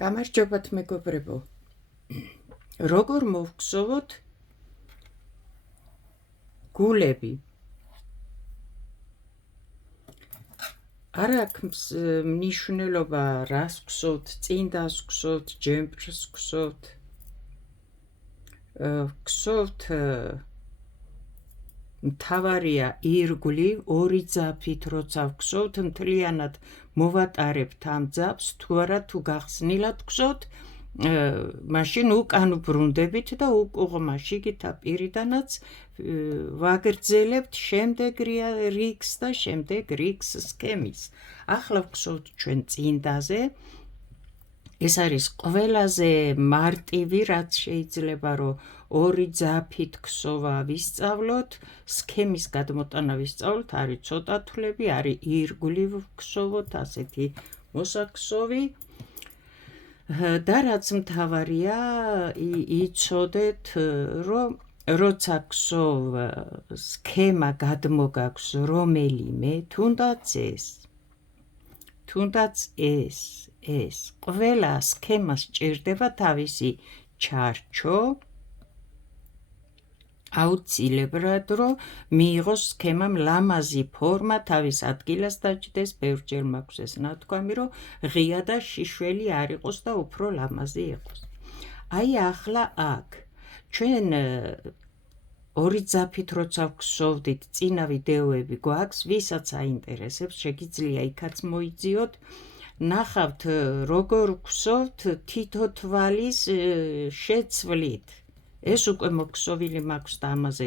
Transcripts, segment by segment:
გამარჯობათ მეგობრებო. როგორ მოვგზავნოთ გულები? არ აქვს მნიშვნელობა რას გგზავნოთ, წინდას გგზავნოთ, ჯემპრს გგზავნოთ. გგზავნოთ მთავარია ირგვლივ ორი ძაფით როცა ვგზავნოთ მთლიანად მოვატარებთ ამ ძაფს თუ არა თუ გახსნილად გგზავნოთ მაშინ უკან ვბრუნდებით და უკუღმა შიგითა პირიდანაც ვაგრძელებთ შემდეგ რიგს და შემდეგ რიგს სქემის. ახლა ვგზავნთ ჩვენ წინდაზე. ეს არის ყველაზე მარტივი რაც შეიძლება რომ ორი ძაფით გსოვა ვისწავლოთ, სქემის გადმოტანა ვისწავლოთ, არის ცოტა თვლები, არის ირგვლივ ვგსოვოთ, ასეთი მოსაგსოვი. და რაც მთავარია იცოდეთ, რომ როცა გსოვ სქემა გადმოგაქვს რომელიმე, თუნდაც ეს ყველა სქემას ჭირდება თავისი ჩარჩო, აუცილებლად რომ მიიღოს სქემამ ლამაზი ფორმა, თავის ადგილას დაჯდეს. ბევრჯერ მაქვს ეს ნათქვამი, რომ ღია და შიშველი არ იყოს და უფრო ლამაზი იყოს. აი ახლა აქ ჩვენ ორი ძაფით როცა ვგზავნით, წინა ვიდეოები გვაქვს, ვისაც აინტერესებს, შეგიძლია იქაც მოიძიოთ. ნახავთ როგორ ვგზავნთ თითო თვალის შეცვლით. ეს უკვე მოგხსოვილი მაქვს და ამაზე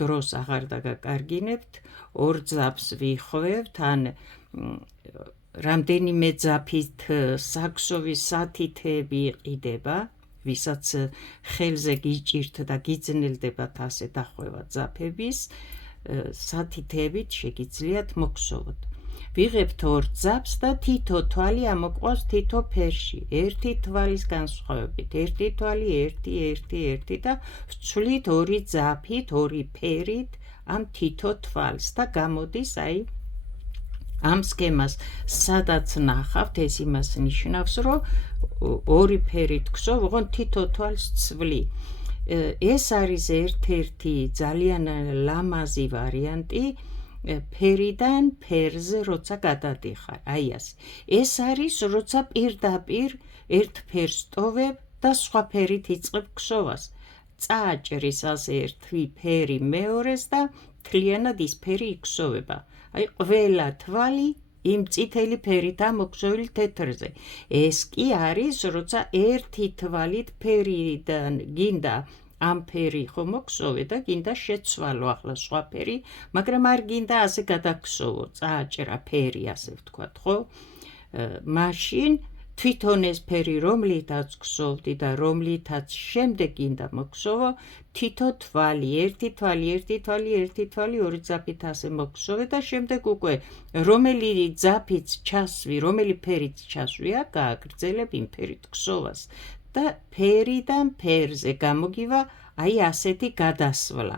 დროს აღარ დაგაკარგინებთ. ორ ძაფს ვიხვევთ, ან რამდენიმე ძაფით საგსოვის სათითეები იყიდება, ვისაც ხელზე გიჭირთ და გიძნელდებათ ასე დახვევა ძაფების სათითეებით შეგიძლიათ მოგხსოვოთ. ვიღებთ ორ ძაფს და თითო თვალი ამოყვავს თითო ფერში, ერთი თვალის განსხვავებით, ერთი თვალი, ერთი და ვცვლით ორი ძაფით, ორი ფერით ამ თითო თვალს და გამოდის აი ამ სქემას სადაც ნახავთ, ეს იმას ნიშნავს, რომ ორი ფერით გსოვ, ოღონდ თითო თვალს ვცვლი. ეს არის ერთ-ერთი ძალიან ლამაზი ვარიანტი ფერიდან ფერზე როცა გადადიხარ. აი ასე. ეს არის როცა პირდაპირ ერთ ფერს ტოვებ და სხვა ფერით იწყებ გსოვას. წააჭრის ასე ერთი ფერი მეორეს და მთლიანად ის ფერი იქსოვება. აი ყველა თვალი იმ წითელი ფერითაა მოგზავნილი თეთრზე. ეს კი არის როცა ერთი თვალით ფერიდან გინდა ამ ფერი ხო მოგსოვე და გინდა შეცვალო ახლა სხვა ფერი, მაგრამ არ გინდა ასე გადაგსოვო, წააჭრა ფერი ასე ვთქვათ, ხო? მაშინ თვითონ ეს ფერი რომლითაც გსოვდი და რომლითაც შემდეგ გინდა მოგსოვო, თითო თვალი, ერთი თვალი, ორი ძაფით ასე მოგსოვე და შემდეგ უკვე რომელი ძაფით ჩასვი, რომელი ფერით ჩასვია, გააგრძელებ იმ ფერით გსოვას. და ფერიდან ფერზე გამოგივა აი ასეთი გადასვლა.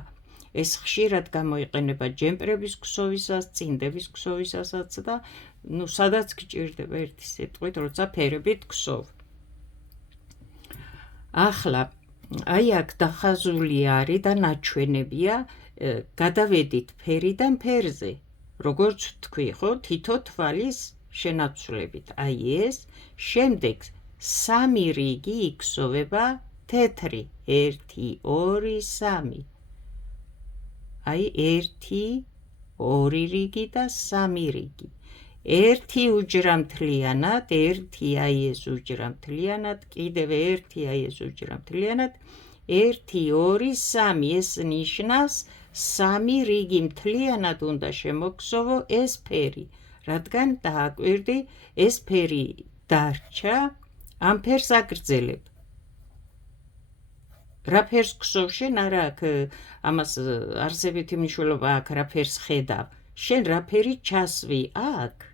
ეს ხშირად გამოიყენება ჯემპრების გსოვისას, წინდების გსოვისასაც და სადაც გჭირდება ერთი სიტყვით, როცა ფერებით გსოვ. ახლა აი აქ დახაზული არის და ნაჩვენებია, გადავედით ფერიდან ფერზე. როგორც ვთქვი, ხო, თითო თვალის შენაცვლებით. აი ეს, შემდეგ სამი რიგი იქსოვება თეთრი, 1, 2, 3. აი 1, 2 რიგი და 3 რიგი. 1 უჯრა მთლიანად, 1 აი ეს უჯრა მთლიანად, კიდევ 1 აი ეს უჯრა მთლიანად, 1, 2, 3. ეს ნიშნავს 3 რიგი მთლიანად უნდა შემოგსოვო ეს ფერი, რადგან დააკვირდი ეს ფერი დარჩა, ამ ფერს აგრძელებ. რა ფერს გსოვ შენ, არა აქ ამას არსებითი მნიშვნელობა აქ რა ფერს ხედავ. შენ რა ფერი ჩასვი აქ,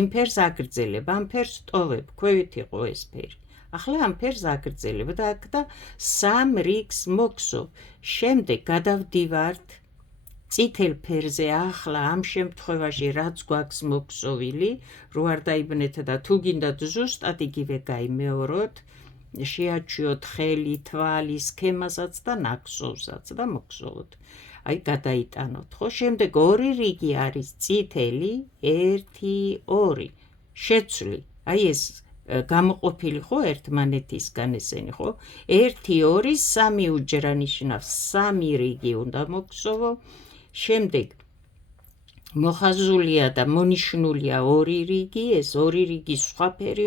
იმ ფერს აგრძელებ, ამ ფერს ტოვებ, ქვევით იყო ეს ფერი. ახლა ამ ფერს აგრძელებ და აქ და 3 რიგს მოგსოვ. შემდეგ გადავდივართ წითელ ფერზე ახლა ამ შემთხვევაში რაც გვაქვს მოქსოვილი, რო არ დაიბნეთ და თუ გინდათ ზუსტად იგივე გაიმეოროთ, შეაჩვიოთ ხელი, თვალი, სქემასაც და ნაკსოვსაც და მოგსოვოთ. აი გადაიტანოთ, ხო? შემდეგ ორი რიგი არის წითელი, 1, 2, შეცვლი. აი ეს გამოყოფილი ხო ერთმანეთისგან ესენი, ხო? 1, 2, 3 უჯრა ნიშნავს 3 რიგი უნდა მოგსოვო. შემდეგ მოხაზულია და მონიშნულია 2 რიგი, ეს 2 რიგი სხვა ფერი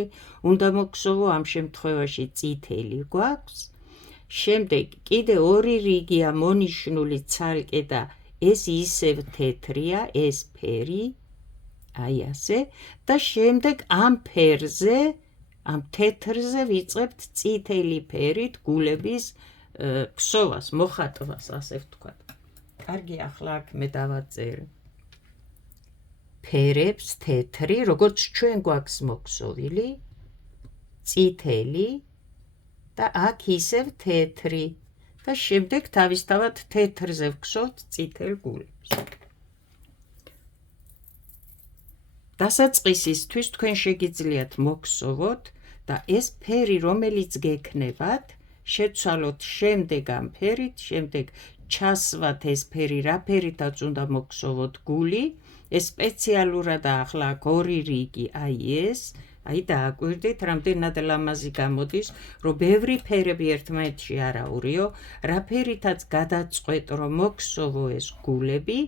უნდა მოგსოვო, ამ შემთხვევაში წითელი გვაქვს. შემდეგ კიდე 2 რიგია მონიშნული ცალკე და ეს ისევ თეთრია, ეს ფერი, აი ასე, და შემდეგ ამ ფერზე, ამ თეთრზე ვიწყებთ წითელი ფერით გულების ქსოვას, მოხატვას, ასე ვთქვათ. კარგი, ახლა აქ მე დავაწერ ფერებს თეთრი, როგორც ჩვენ გვაქვს მოქსოვილი, წითელი და აქ ისევ თეთრი და შემდეგ თავისთავად თეთრზე ვქსოვთ წითელ გულებს. დასაწყისისთვის თქვენ შეგიძლიათ მოგსოვოთ და ეს ფერი, რომელიც გექნებათ, შეცვალოთ შემდეგ ამ ფერით, შემდეგ ჩასვათ ეს ფერი, რა ფერითაც უნდა მოგსოვოთ გული, ეს სპეციალურად ახლა აქ 2 რიგი, აი ეს, აი დააკვირდით, რამდენად ლამაზი გამოდის, რომ ბევრი ფერები ერთმანეთში არაურიო, რა ფერითაც გადაწყვეტ, რომ მოგსოვო ეს გულები,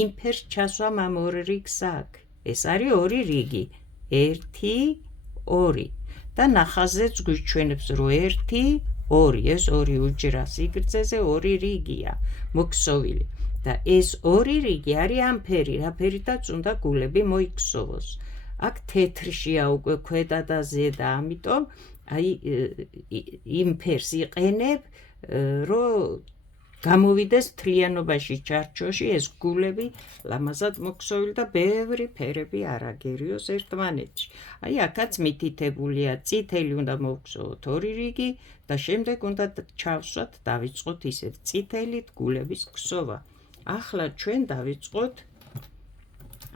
იმ ფერს ჩასვამ ამ 2 რიგს აქ. ეს არის 2 რიგი, 1, 2 და ნახაზეც გვიჩვენებს, რომ 1, 2, ეს 2 უჯრა სიგრძეზე 2 რიგია მოქსოვილი და ეს 2 რიგი არის ამ ფერი, რა ფერითაც უნდა გულები მოიქსოვოს. აქ თეთრშია უკვე ქვედა და ზედა, ამიტომ აი იმ ფერს იყენებ, რომ გამოვიდეს მთლიანობაში ჩარჩოში ეს გულები ლამაზად მოქსოვილი და ბევრი ფერები არ აგერიოს ერთმანეთში. აი აქაც მითითებულია, წითელი უნდა მოვხსოვოთ 2 რიგი და შემდეგ უნდა ჩავსვათ, დავიწყოთ ისევ წითელით გულების ქსოვა. ახლა ჩვენ დავიწყოთ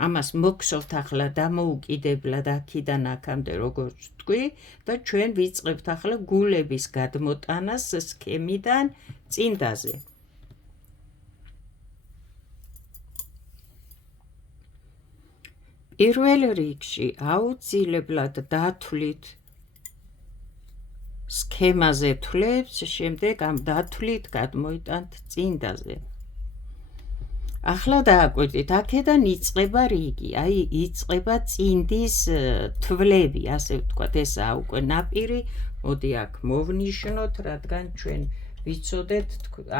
ამას მოგსოვთ ახლა დამოუკიდებლად აქიდან აქამდე როგორც ვთქვი და ჩვენ ვიწყებთ ახლა გულების გადმოტანას სქემიდან წინდაზე. პირველ რიგში აუცილებლად დათვლით სქემაზე თვლებს, შემდეგ ამ დათვლით გადმოიტანთ წინდაზე. ახლა დააკვირდით, აქედან იწყება რიგი, აი იწყება წინდის თვლები, ასე ვთქვათ, ესაა უკვე ნაპირი, მოდი აქ მოვნიშნოთ, რადგან ჩვენ ვიცოდეთ,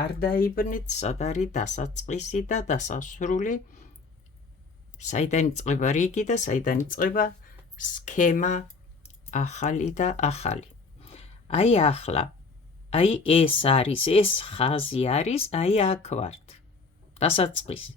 არ დაიბნეთ, სად არის დასაწყისი და დასასრული, საიდან იწყება რიგი და საიდან იწყება სქემა ახალი და ახალი. აი ახლა, აი ეს არის, ეს ხაზი არის, აი აქ ვართ. დასაწყისი.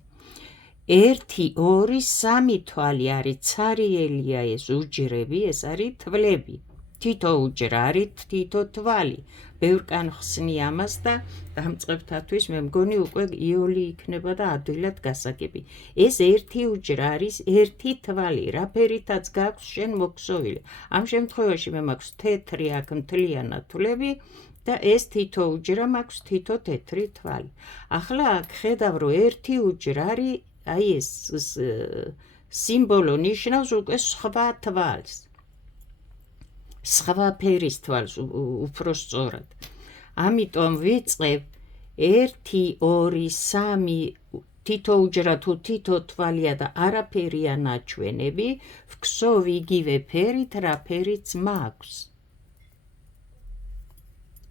1, 2, 3 თვალი არის, ცარიელია ეს უჯრები, ეს არის თვლები. თითო უჯრა არის, თითო თვალი. ბევრკან ხსნი ამას და დამწყებთათვის მე მგონი უკვე იოლი იქნება და ადვილად გასაგები. ეს 1 უჯრა არის, 1 თვალი, რა ფერითაც გაქვს შენ მოქსოვილი. ამ შემთხვევაში მე მაქვს თეთრი აქ მთლიანად თვლები და ეს თითო უჯრა მაქვს თითო თეთრი თვალი. ახლა აქ ხედავ, რომ 1 უჯრა არის, აი ეს სიმბოლო ნიშნავს უკვე სხვა თვალს. სხვა ფერის თვალს უფრო სწორად. ამიტომ ვიწყებ 1, 2, 3 თითო უჯრა თუ თითო თვალია და არაფერია ნაჩვენები, ვქსოვ იგივე ფერით, რა ფერიც მაქვს.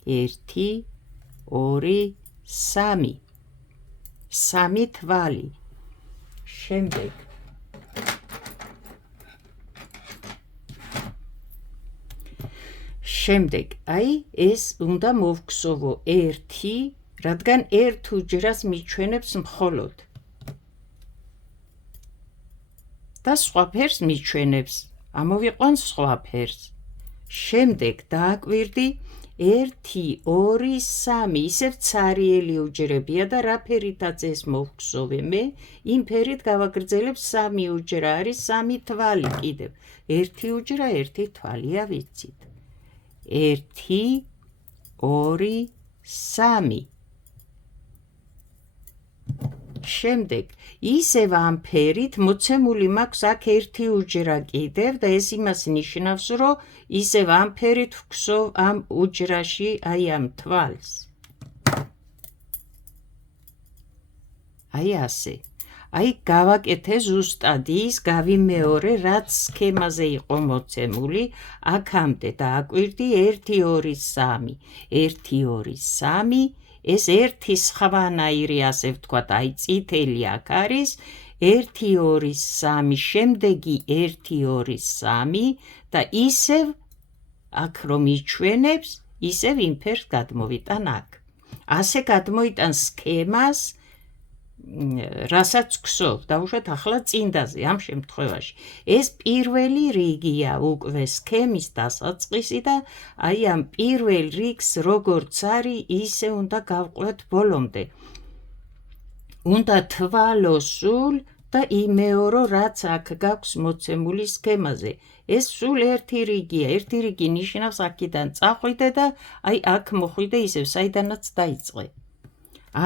1, 2, 3. 3 თვალი. შემდეგ აი ეს უნდა მოვხსოვო 1, რადგან 1 უჯრას მიჩვენებს მხოლოდ და სხვა ფერს მიჩვენებს, ამოვიყვან სხვა ფერს. შემდეგ დააკვირდი 1 2 3 ისევ ცარიელი უჯრებია და რა ფერითაც ეს მოვხსოვე მე იმ ფერით გავაგრძელებ 3 უჯრა არის 3 თვალი კიდევ 1 უჯრა 1 თვალია ვიცით 1 2 3 შემდეგ ისევ ამ ფერით მოცემული მაქვს აქ 1 უჯრა კიდევ და ეს იმას ნიშნავს რომ ისევ ამ ფერით ვხსოვ ამ უჯრაში აი ამ თვალს აი ასე აი გავაკეთე ზუსტად ის გავიმეორე რაც სქემაზე იყო მოცემული აქამდე და აკვირდი 1 2 3 1 2 3 ეს ერთი სხვანაირი ასე ვთქვათ აი წითელი აქ არის 1 2 3 შემდეგი 1 2 3 და ისევ აქ რომ იჩვენებს ისევ იმ ფერს გადმოვიტან აქ ასე გადმოიტან სქემას რასაც გსოვ დავუშვათ ახლა წინდაზე ამ შემთხვევაში ეს პირველი რიგია უკვე სქემის დასაწყისი და აი ამ პირველ რიგს როგორც არის ისე უნდა გავყვეთ ბოლომდე უნდა თვალო სულ და იმეორო რაც აქ გაქვს მოცემული სქემაზე ეს სულ ერთი რიგია ერთი რიგი ნიშნავს აქედან წახვიდე და აი აქ მოხვიდე ისევ საიდანაც დაიწყე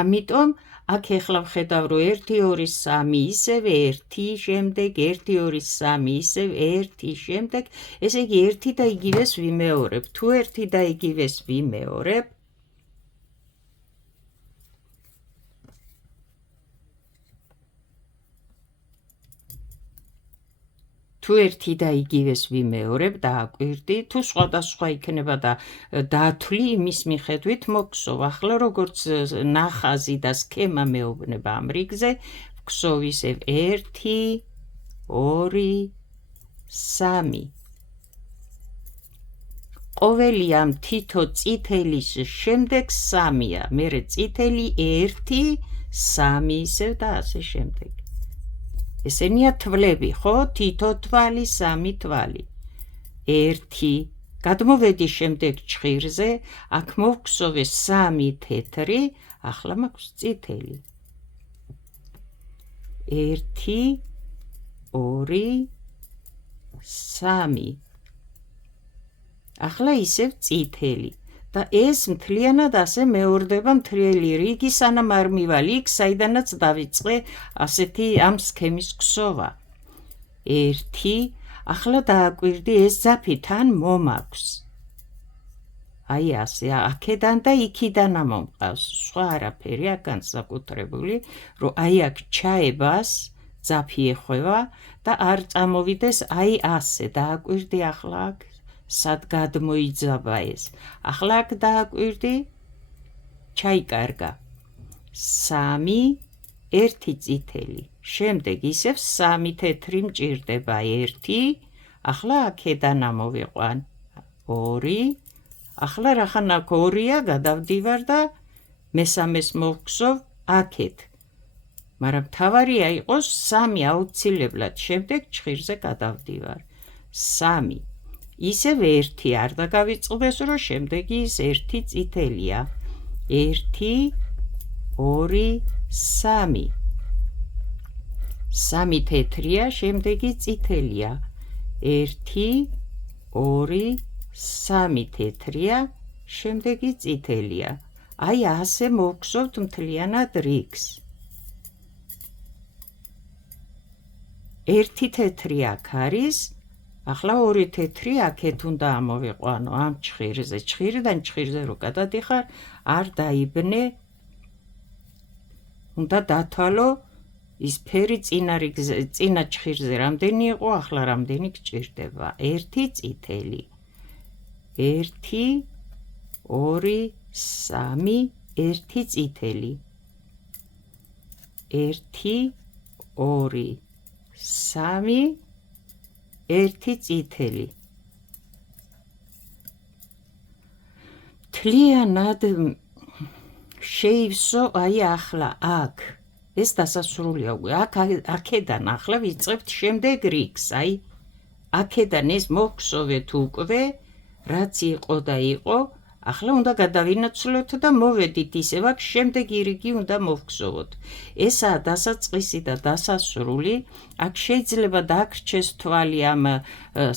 ამიტომ აქ ეხლა ვხედავ რომ 1 2 3 ისევ 1 შემდეგ 1 2 3 ისევ 1 შემდეგ ესე იგი ერთი და იგივეს ვიმეორებ თუ ერთი და იგივეს ვიმეორებ თუ ერთი და იგივეს ვიმეორებ და აკვირდი თუ სხვადასხვა იქნება და დათვლი იმის მიხედვით მოგხსოვ ახლა როგორც ნახაზი და სქემა მეუბნება ამ რიგზე ვხსოვ ისევ 1 2 3 ყოველი ამ თითო წითელის შემდეგ 3-ია მერე წითელი 1 3 ისევ და ასე შემდეგ ესენია თვლები, ხო? თითო თვალი, 3 თვალი. 1 გადმოვედი შემდეგ ჭხირზე, აქ მოვხსოვე 3 თეთრი, ახლა მაქვს წითელი. 1 2 3 ახლა ისევ წითელი. და ეს მთლიანად ასე მეორდება მთლიანი რიგი სანამ არ მივალ იქ საიდანაც დავიწყე ასეთი ამ სქემის ქსოვა 1 ახლა დააკვირდი ეს ძაფი თან მომაქვს აი ასე აქედან და იქიდან მომყავს სხვა არაფერი აქ განსაკუთრებული რომ აი აქ ჩაებას ძაფი ეხვევა და არ წამოვიდეს აი ასე დააკვირდი ახლა აქ სად გადმოიძაბა ეს ახლა აქ დააკვირდი ჩაიკარგა 3 1 წითელი შემდეგ ისევ 3 თეთრი მჭირდება 1 ახლა აქედან ამოვიყვან 2 ახლა რახან აქ 2-ია გადავდივარ და მესამეს მოვხსოვ აქეთ მაგრამ თავარია იყოს 3 აუცილებლად შემდეგ ჭხირზე გადავდივარ 3 ისევ 1 არ დაგავიწყდეს რომ შემდეგი ის 1 წითელია 1 2 3 3 თეთრია შემდეგი წითელია 1 2 3 თეთრია შემდეგი წითელია აი ასე მოვხსოვთ მთლიანად რიგს 1 თეთრი აქ არის ახლა 2 თეთრი აქეთ უნდა ამოვიყვანო ამ ჭხირზე ჭხირიდან ჭხირზე რო გადადიხარ არ დაიბნე უნდა დათვალო ის ფერი წინა ჭხირზე რამდენი იყო ახლა რამდენი გჭირდება 1 წითელი 1 2 3 1 წითელი 1 2 3 1 წითელი თლიანად შეივსო აი ახლა აქ ეს დასასრულია აქედან ახლა ვიწყებთ შემდეგ რიგს აი აქედან ეს მოგხსოვეთ უკვე რაც იყო და იყო ახლა უნდა გადავინაცვლოთ და მოვედით ისევ აქ შემდეგი რიგი უნდა მოვგზავნოთ. ესაა დასაწყისი და დასასრული. აქ შეიძლება დააგრჩეს თვალი ამ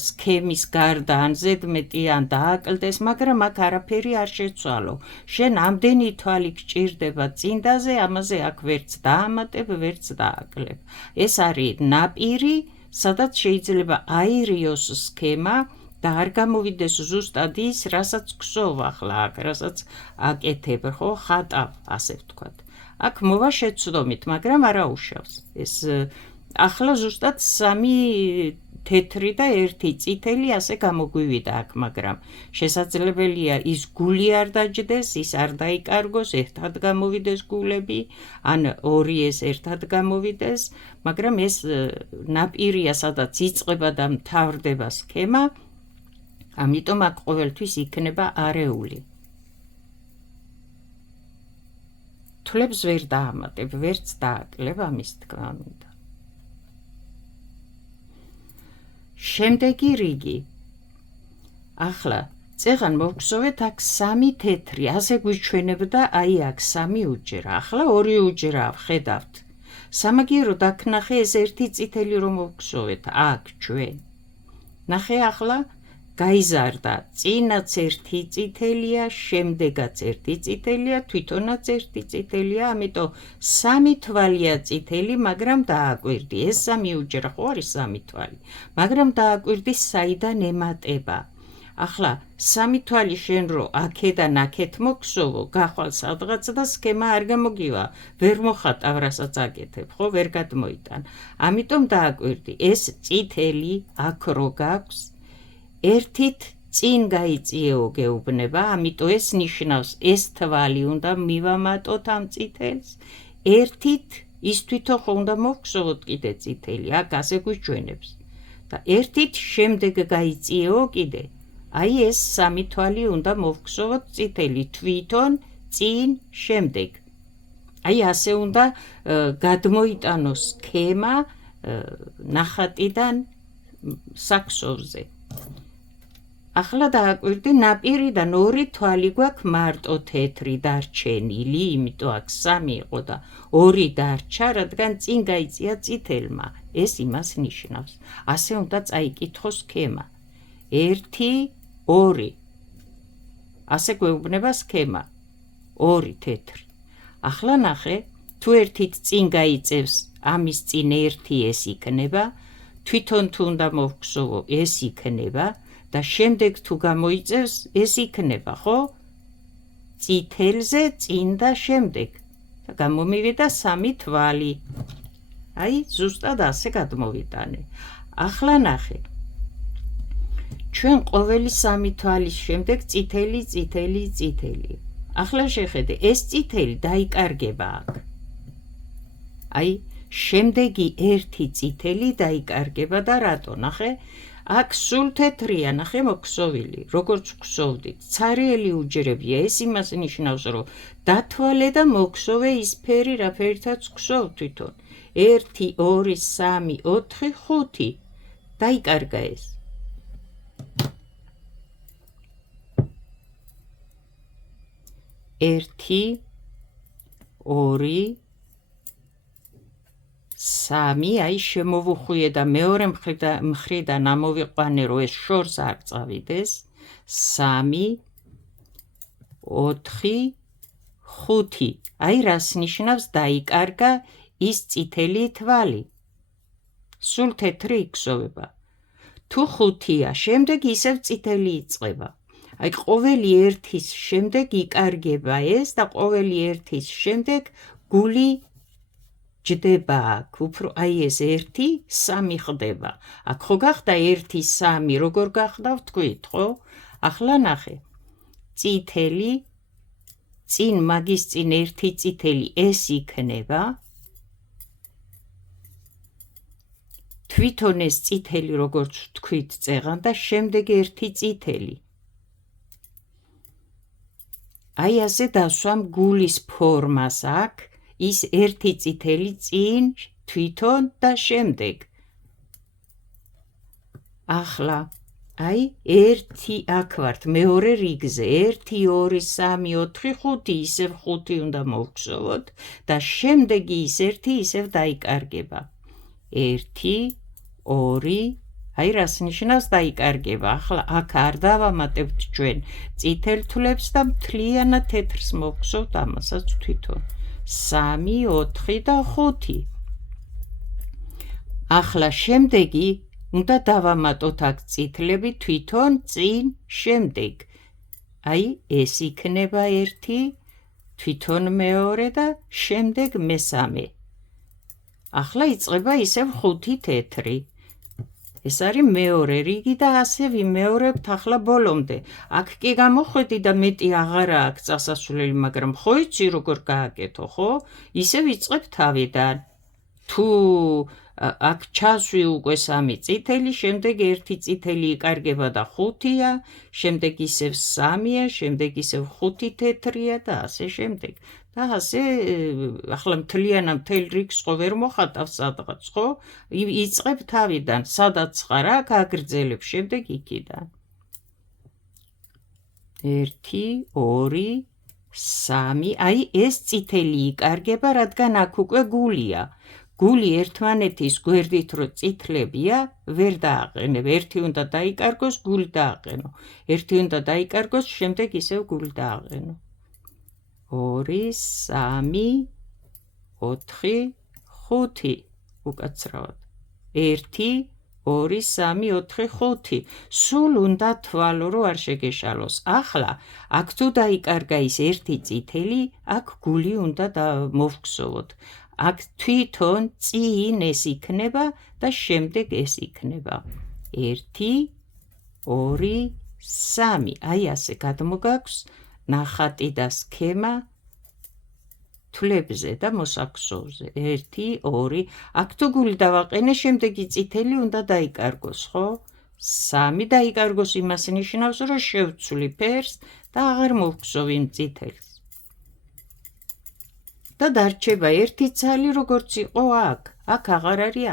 სქემის გარდა ან ზედმეტი ან დააკლდეს, მაგრამ აქ არაფერი არ შეცვალო. შენ ამდენი თვალი გჭირდება წინდაზე, ამაზე აქ ვერც დაამატებ, ვერც დააკლებ. ეს არის ნაპირი, სადაც შეიძლება აირიოს სქემა და არ გამოვიდეს ზუსტად ის, რასაც გსოვ ახლა აქ, რასაც აკეთებ, ხო, ხატავ, ასე ვთქვათ. აქ მოვა შეცდომით, მაგრამ არა უშავს. ეს ახლა ზუსტად 3 თეთრი და 1 წითელი ასე გამოგვივიდა აქ, მაგრამ შესაძლებელია ის გული არ დაჯდეს, ის არ დაიკარგოს, ერთად გამოვიდეს გულები, ან 2 ეს ერთად გამოვიდეს, მაგრამ ეს ნაპირია, სადაც იწყება და მთავრდება სქემა, ამიტომ აქ ყოველთვის იქნება არეული. თვლებს ვერ დაამატებ, ვერც დააკლებ, ამის თქმა უნდა. შემდეგი რიგი. ახლა წეღან მოვგზავნეთ აქ 3 თეთრი, ასე გვიჩვენებდა აი აქ 3 უჯრა. ახლა 2 უჯრა ვხედავთ. სამაგიეროდ აქ ნახე ეს 1 წითელი რომ მოვგზავნეთ აქ ჩვენ. ნახე ახლა გაიზარდა, წინაც 1 წითელია, შემდეგაც 1 წითელია, თვითონაც 1 წითელია, ამიტომ 3 თვალია წითელი, მაგრამ დააკვირდი. ეს 3 უჯრა ხო არის 3 თვალი, მაგრამ დააკვირდი საიდან ემატება. ახლა 3 თვალი შენ რო აქედან აქეთ მოგსოვო, გახვალ სადღაც და სქემა არ გამოგივა, ვერ მოხატავ რასაც აკეთებ, ხო, ვერ გადმოიტან. ამიტომ დააკვირდი, ეს წითელი აქ რო გაქვს, ერთით წინ გაიწიეო გეუბნება, ამიტომ ეს ნიშნავს ეს თვალი უნდა მივამატოთ ამ წითელს, ერთით ის თვითონ ხო უნდა მოვგზავნოთ კიდე წითელი, აქ ასე გვიჩვენებს. და ერთით შემდეგ გაიწიეო კიდე. აი ეს 3 თვალი უნდა მოვგზავნოთ წითელი თვითონ წინ შემდეგ. აი ასე უნდა გადმოიტანოს სქემა ნახატიდან საქსოვზე. ახლა დააკვირდი, ნაპირიდან 2 თვალი გვაქვს მარტო თეთრი დარჩენილი, იმიტომ აქ 3 იყო და 2 დარჩა, რადგან წინ გაიწია წითელმა. ეს იმას ნიშნავს. ასე უნდა წაიკითხო სქემა. 1, 2. ასე გვეუბნება სქემა. 2 თეთრი. ახლა ნახე, თუ ერთით წინ გაიწევს, ამის წინ 1 ეს იქნება, თვითონ თუ უნდა მოვგზავნო, ეს იქნება. და შემდეგ თუ გამოიწევს, ეს იქნება, ხო? წითელზე წინ და შემდეგ. და გამომივიდა 3 თვალი. აი, ზუსტად ასე გადმოვიტანე. ახლა ნახე. ჩვენ ყოველი 3 თვალის შემდეგ წითელი, წითელი, წითელი. ახლა შეხედე, ეს წითელი დაიკარგება აქ. აი, შემდეგი 1 წითელი დაიკარგება და რატო? ნახე, აქ სულ თეთრია, ნახე მოგსოვილი, როგორც გვსოვდით, ცარიელი უჯრებია, ეს იმას ნიშნავს, რომ დათვალე და მოგსოვე ის ფერი, რა ფერითაც გვსოვ თვითონ. 1, 2, 3, 4, 5. დაიკარგა ეს. ერთი, 2, 3, აი შემოვუხვიე და მეორე მხრიდან ამოვიყვანე, რომ ეს შორს არ წავიდეს. 3, 4, 5. აი რას ნიშნავს დაიკარგა ის წითელი თვალი. სულ თეთრი იქსოვება. თუ 5-ია, შემდეგ ისევ წითელი იწყება. აი ყოველი 1-ის შემდეგ იკარგება ეს და ყოველი 1-ის შემდეგ გული ჯდება აქ, უფრო აი ეს 1, 3 ხდება. აქ ხო გახდა 1, 3, როგორ გახდა ვთქვით, ხო? ახლა ნახე. წითელი, წინ მაგის წინ 1 წითელი ეს იქნება. თვითონ ეს წითელი როგორც ვთქვით წეღან და შემდეგ 1 წითელი. აი ასე დასვამ გულის ფორმას აქ, ის 1 წითელი წინ, თვითონ და შემდეგ. ახლა აი 1 აქ ვართ მეორე რიგზე 1 2 3 4 5 ისევ 5 უნდა მოვგზავნოთ და შემდეგი ის 1 ისევ დაიკარგება 1 2 აი რას ნიშნავს დაიკარგება ახლა აქ არ დავამატებთ ჩვენ წითელ თვლებს და მთლიანად თეთრს მოვგზავნოთ ამასაც თვითონ 3 4 და 5 ახლა შემდეგი უნდა დავამატოთ აქ წითლები თვითონ წინ შემდეგ აი ეს იქნება 1 თვითონ მეორე და შემდეგ მესამე ახლა იწყება ისევ 5 თეთრი ეს არის მეორე რიგი და ასე ვიმეორებთ ახლა ბოლომდე აქ კი გამოხვედი და მეტი აღარა აქვს წასასვლელი მაგრამ ხო იცი როგორ გააკეთო ხო ისევ იწყებ თავიდან თუ აქ ჩასვი უკვე 3 წითელი, შემდეგ 1 წითელი იკარგება და 5-ია, შემდეგ ისევ 3-ია, შემდეგ ისევ 5 თეთრია და ასე შემდეგ. და ასე ახლა მთელ რიგს ხო ვერ მოხატავს სადღაც, ხო? იწყებ თავიდან, სადაც ხარ, აქ აგრძელებ, შემდეგ იქიდან. 1 2 3 აი ეს წითელი იკარგება, რადგან აქ უკვე გულია. გული ერთმანეთის გვერდით რო წითლებია, ვერ დააყენებ. ერთი უნდა დაიკარგოს, გული დააყენო. ერთი უნდა დაიკარგოს, შემდეგ ისევ გული დააყენო. 2 3 4 5 უკაცრავად. 1 2 3 4 5 სულ უნდა თვალო რომ არ შეგეშალოს. ახლა აქ თუ დაიკარგა ის ერთი წითელი, აქ გული უნდა მოვგზავნოთ. აქ თვითონ წინ ეს იქნება და შემდეგ ეს იქნება 1 2 3 აი ასე გადმოგაქვს ნახატი და სქემა თვლებზე და მოსაქსოვრზე 1 2 აქ თუ გული დავაყენე შემდეგი წითელი უნდა დაიკარგოს ხო 3 დაიკარგოს იმას ნიშნავს რომ შევცვლი ფერს და აღარ მოვგზოვი წითელს და დარჩება ერთი ცალი როგორც იყო აქ აღარ არის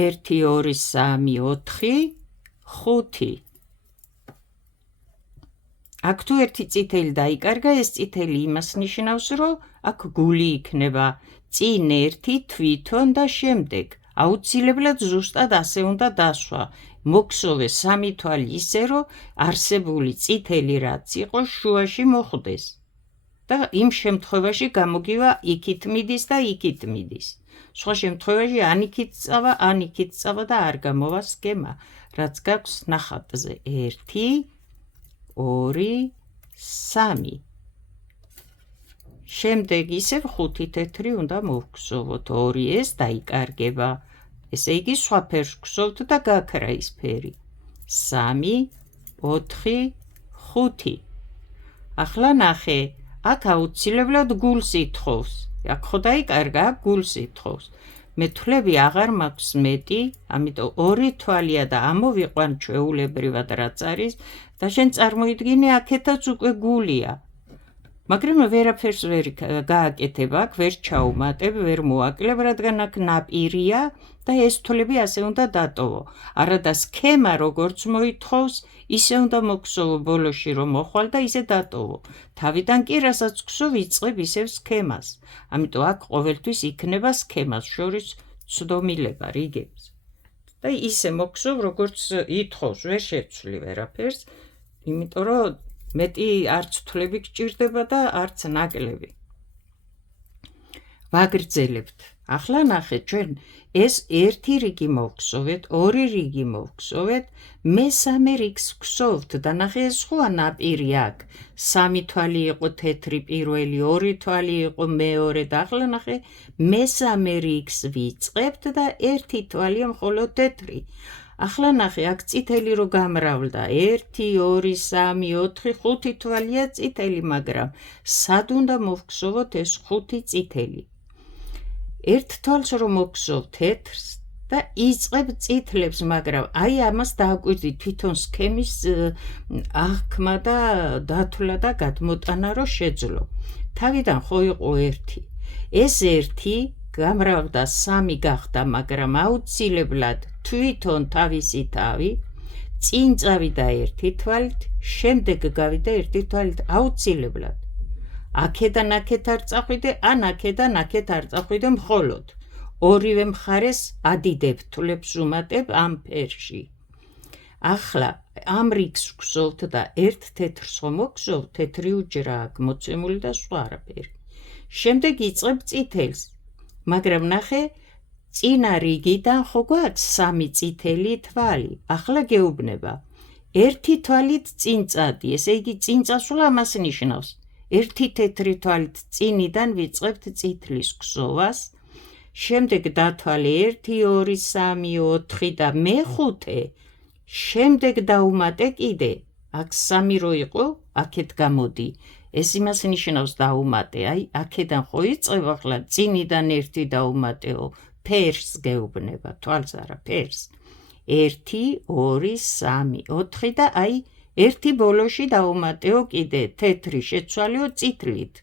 1 2 3 4 5 აქ თუ ერთი წითელი დაიკარგა ეს წითელი იმას ნიშნავს რომ აქ გული იქნება წინ ერთი თვითონ და შემდეგ აუცილებლად ზუსტად ასე უნდა დასვა მოგსოვე 3 თვალი ისე რომ არსებული წითელი რაც იყო შუაში მოხვდეს და იმ შემთხვევაში გამოგივა იქით მიდის და იქით მიდის სხვა შემთხვევაში ან იქით წავა და არ გამოვა სქემა რაც გაქვს ნახატზე 1 2 3 შემდეგ ისევ 5 თეთრი უნდა მოვგზავნოთ 2 ეს დაიკარგება ესე იგი სხვა ფერს გგზავნთ და გაქრა ის ფერი 3 4 5 ახლა ნახე აქ აუცილებლად გულს ითხოვს აქ ხო დაიკარგა გულს ითხოვს მე თვლები აღარ მაქვს მეტი ამიტომ 2 თვალია და ამოვიყვან ჩვეულებრივად რაც არის და შენ წარმოიდგინე აქეთაც უკვე გულია მაგრამ ვერაფერს ვერ გააკეთებ აქ ვერ ჩაუმატებ ვერ მოაკლებ რადგან აქ ნაპირია და ეს თვლები ასე უნდა დატოვო არადა სქემა როგორც მოითხოვს ისე უნდა მოგსოვო ბოლოში რომ მოხვალ და ისე დატოვო თავიდან კი რასაც გსოვ იწყებ ისევ სქემას ამიტომ აქ ყოველთვის იქნება სქემას შორის ცდომილება რიგებს და ისე მოგსოვ როგორც ითხოვს ვერ შეცვლი ვერაფერს იმიტომ რომ მეტი არც თვლები გჭირდება და არც ნაკლები. ვაგრძელებთ. ახლა ნახეთ ჩვენ ეს ერთი რიგი მოვგზავნეთ, ორი რიგი მოვგზავნეთ, მესამე რიგს ვგზავნთ და ნახე ეს ხოა ნაპირი აქ. 3 თვალი იყო თეთრი პირველი, 2 თვალი იყო მეორე და ახლა ნახე მესამე რიგს ვიწყებთ და 1 თვალია მხოლოდ თეთრი. ახლა ნახე აქ წითელი რო გამრავლდა 1 2 3 4 5 თვალია წითელი მაგრამ სად უნდა მოვგზავნოთ ეს 5 წითელი ერთ თვალს რომ მოვგზავ თეთრს და იწყებ წითლებს მაგრამ აი ამას დააკვირდი თვითონ სქემის აღქმა და დათვლა და გადმოტანა რო შეძლო თავიდან ხო იყო 1 ეს 1 გამრავდა 3 გახდა, მაგრამ აუცილებლად თვითონ თავისი თავი, წინ წავიდა 1 თვალით, შემდეგ გავიდა 1 თვალით, აუცილებლად. აქედან აქეთ არ წახვიდე, ან აქედან აქეთ არ წახვიდე მხოლოდ. ორივე მხარეს ადიდებ თვლებს უმატებ ამ ფერში. ახლა ამ რიგს ვგზოვთ და ერთ თეთრს ხომ მოგგზოვთ, თეთრი უჯრა აქვს მოცემული და სხვა არაფერი. შემდეგ იწყებ წითელს, მაგრამ ნახე, წინა რიგიდან ხო გვაქვს 3 წითელი თვალი. ახლა გეუბნება, 1 თვალით წინ წადი, ესე იგი წინ წასვლა ამას ნიშნავს. 1 თეთრი თვალით წინიდან ვიწყებთ წითლის გზოვას, შემდეგ დათვალე 1, 2, 3, 4 და მე-5, შემდეგ დაუმატე კიდე, აქ 3 რო იყო, აქეთ გამოდი. ეს იმას ნიშნავს დაუმატე, აი, აქედან ხო იწყებ ახლა წინიდან 1 დაუმატეო, ფერს გეუბნება, თვალს არა, ფერს. 1, 2, 3, 4 და აი, 1 ბოლოში დაუმატეო კიდე, თეთრი შეცვალეო წითლით.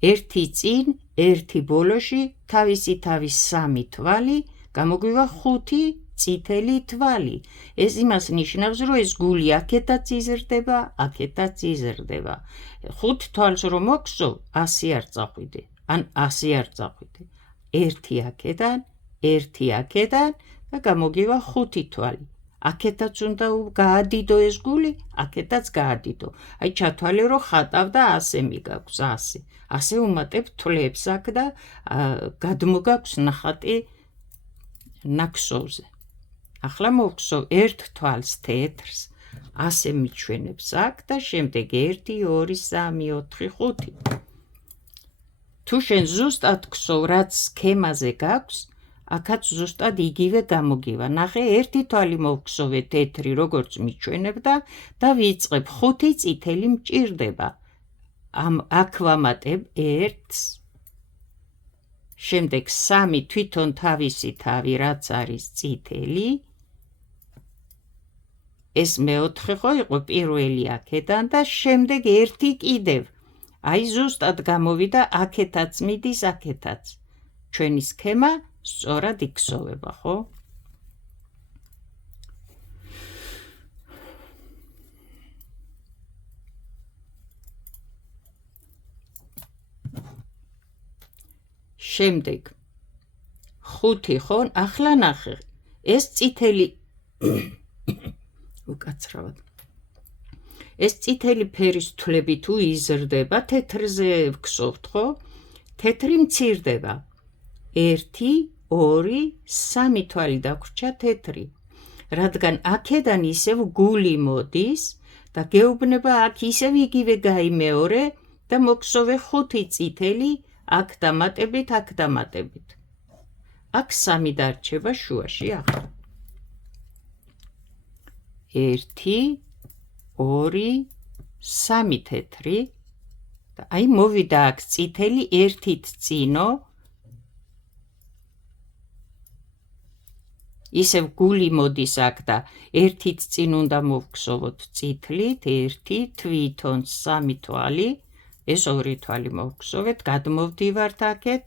1 წინ, 1 ბოლოში, თავისი 3 თვალი, გამოგვივა 5 წითელი თვალი. ეს იმას ნიშნავს, რომ ეს გული აქეთაც იზრდება, აქეთაც იზრდება. 5 თვალს რომ მოგგზავ, 100 არ წახვიდე, ან 100 არ წახვიდე. 1 აქედან, 1 აქედან და გამოგივა 5 თვალი. აქეთაც უნდა გაადიდო ეს გული, აქეთაც გაადიდო. აი ჩათვალე რომ ხატავ და 100 მიგაქვს, 100. ასე უმატებ თვლებს აქ და გადმოგაქვს ნახატი ნაკსოვზე. ახლა მოვგზავ 1 თვალს თეთრს, 100 მიჩვენებს აქ და შემდეგ 1, 2, 3, 4, 5. თუ შენ ზუსტად გსოვ, რაც სქემაზე გაქვს, აქაც ზუსტად იგივე გამოგივა. ნახე, 1 თვალი მოვგზოვე თეთრი, როგორც მიჩვენებდა და ვიწყებ 5 წითელი მჭირდება. აქ ვამატებ 1-ს, შემდეგ 3 თვითონ თავისი თავი, რაც არის წითელი. ეს მე-4 ხო იყო პირველი აქედან და შემდეგ 1 კიდევ. აი ზუსტად გამოვიდა, აქეთაც მიდის, აქეთაც. ჩვენი სქემა სწორად იქსოვება, ხო? შემდეგ 5 ხო? ახლა ნახე, ეს წითელი უკაცრავად. ეს წითელი ფერის თვლები თუ იზრდება, თეთრზე ვგზოვთ, ხო? თეთრი მცირდება. 1, 2, 3 თვალი დაგვრჩა თეთრი. რადგან აქედან ისევ გული მოდის და გეუბნება აქ ისევ იგივე გაიმეორე და მოგგზოვე 5 წითელი, აქ დამატებით, აქ დამატებით. აქ 3 დარჩება შუაში ახლა. 1, 2, 3 თეთრი და აი მოვიდა აქ წითელი 1-ით წინო. ისევ გული მოდის აქ და 1-ით წინ უნდა მოვგზოვოთ წითლით, 1 თვითონ 3 თვალი, ეს 2 თვალი მოვგზოვეთ, გადმოვდივართ აქეთ.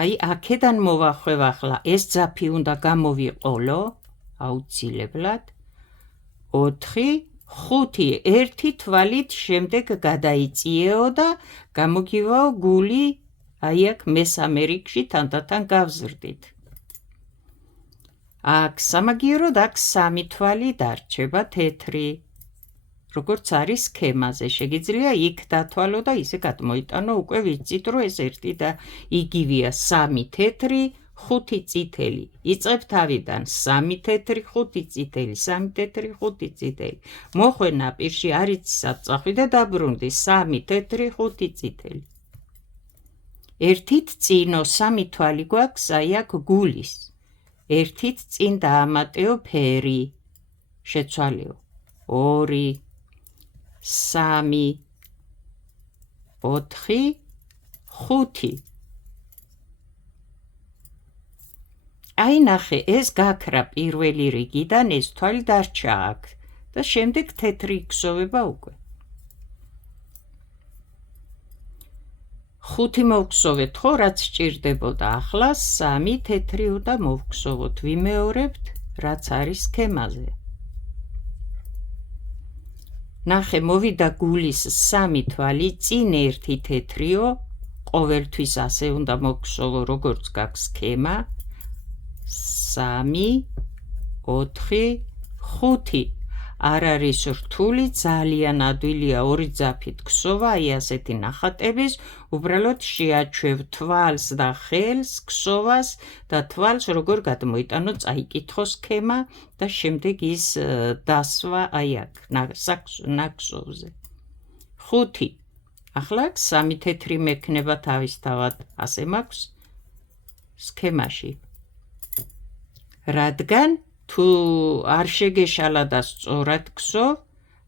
აი აქედან მოვახვევ ახლა, ეს ძაფი უნდა გამოვიყოლო, აუცილებლად. 4, 5, 1 თვალით შემდეგ გადაიწიეო და გამოგივაო გული, აი აქ მესამე რიგში თანდათან გავზრდით. აქ სამაგიეროდ აქ 3 თვალი დარჩება თეთრი. როგორც არის სქემაზე, შეგიძლია იქ დათვალო და ისე გადმოიტანო, უკვე ვიცით, რომ ეს ერთი და იგივეა 3 თეთრი, 5 წითელი. იწყებ თავიდან 3 თეთრი, 5 წითელი, 3 თეთრი, 5 წითელი. მოხვენა პირში არ იცი სად წახვი და დაბრუნდი 3 თეთრი, 5 წითელი. ერთით წინო 3 თვალი გვაქვს, აი აქ გულის. ერთით წინ დაამატეო ფერი, შეცვალეო. 2, 3, 4, 5. აი ნახე, ეს გაქრა პირველი რიგიდან, ეს თვალი დარჩა აქ და შემდეგ თეთრი იქსოვება უკვე. 5 მოვგსოვეთ ხო, რაც სჭირდებოდა, ახლა 3 თეთრი უნდა მოვგსოვოთ, ვიმეორებთ, რაც არის სქემაზე. ნახე, მოვიდა გულის 3 თვალი, წინ 1 თეთრიო, ყოველთვის ასე უნდა მოვგსოვო, როგორც გაქვს სქემა. 3, 4, 5. არ არის რთული, ძალიან ადვილია ორი ძაფით გსოვა, აი ასეთი ნახატების, უბრალოდ შეაჩვევ თვალს და ხელს გსოვას და თვალს როგორ გადმოიტანო, წაიკითხო სქემა და შემდეგ ის დასვა აი აქ ნაკსოვზე. 5. ახლა 3 თეთრი მექნება თავისთავად ასე მაქვს სქემაში. რადგან თუ არ შეგეშალა და სწორად გსოვ,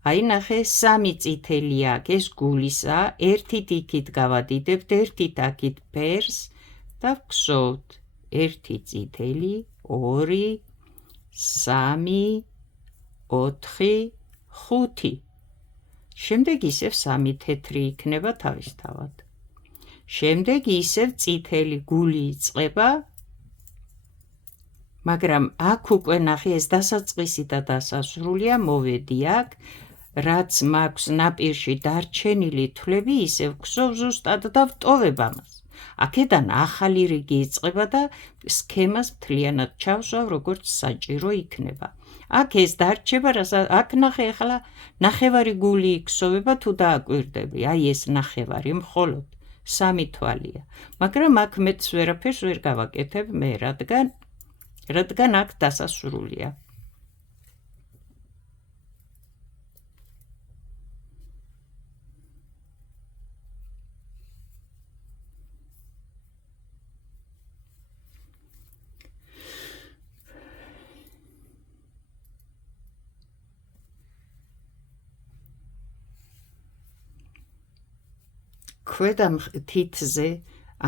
აი ნახე 3 წითელი აქ ეს გულისა, 1 იქით გავადიდებთ, 1 აქით ფერს და ვგსოვთ. 1 წითელი, 2, 3, 4, 5. შემდეგ ისევ 3 თეთრი იქნება თავისთავად. შემდეგ ისევ წითელი გული იწყება, მაგრამ აქ უკვე ნახე ეს დასაწყისი და დასასრულია, მოვედი აქ, რაც მაქვს ნაპირში დარჩენილი თვლები, ისევ ვგსოვ ზუსტად და ვტოვებ ამას. აქედან ახალი რიგი იწყება და სქემას მთლიანად ჩავსვავ, როგორც საჭირო იქნება. აქ ეს დარჩება, აქ ნახე, ახლა ნახევარი გული იქსოვება თუ დააკვირდები, აი ეს ნახევარი მხოლოდ 3 თვალია. მაგრამ აქ მეც ვერაფერს ვერ გავაკეთებ მე, რადგან აქ დასასრულია. ქვედა თითზე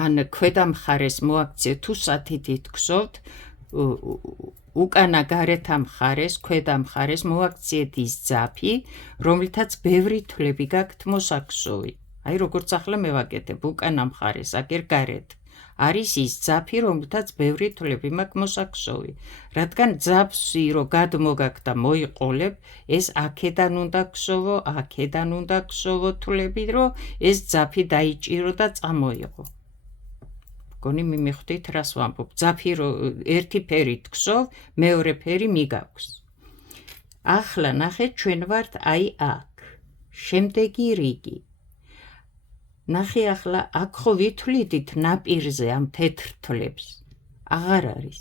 ან ქვედა მხარეს მოაქცე თუ სათითით გსოვთ, უკანა გარეთ მხარეს, ქვედა მხარეს მოაქციეთ ის ძაფი, რომლითაც ბევრი თვლები გაქვთ მოსაქსოვი. აი როგორც ახლა მე ვაკეთებ, უკანა მხარეს, აგერ გარეთ. არის ის ძაფი, რომლითაც ბევრი თვლები მაქვს მოსაქსოვი. რადგან ძაფსი რო გადმოგაქვს და მოიყოლებ, ეს აქედან უნდა გსოვო, აქედან უნდა გსოვო თვლები, რომ ეს ძაფი დაიჭირო და წამოიღო. გონი მიმიხვდით რას ვამბობ, ძაფი რო ერთი ფერით გსოვ, მეორე ფერი მიგაქვს. ახლა ნახეთ, ჩვენ ვართ აი აქ. შემდეგი რიგი. ნახე ახლა აქ ხო ვითვლიდით ნაპირზე ამ თეთრ თვლებს. აღარ არის.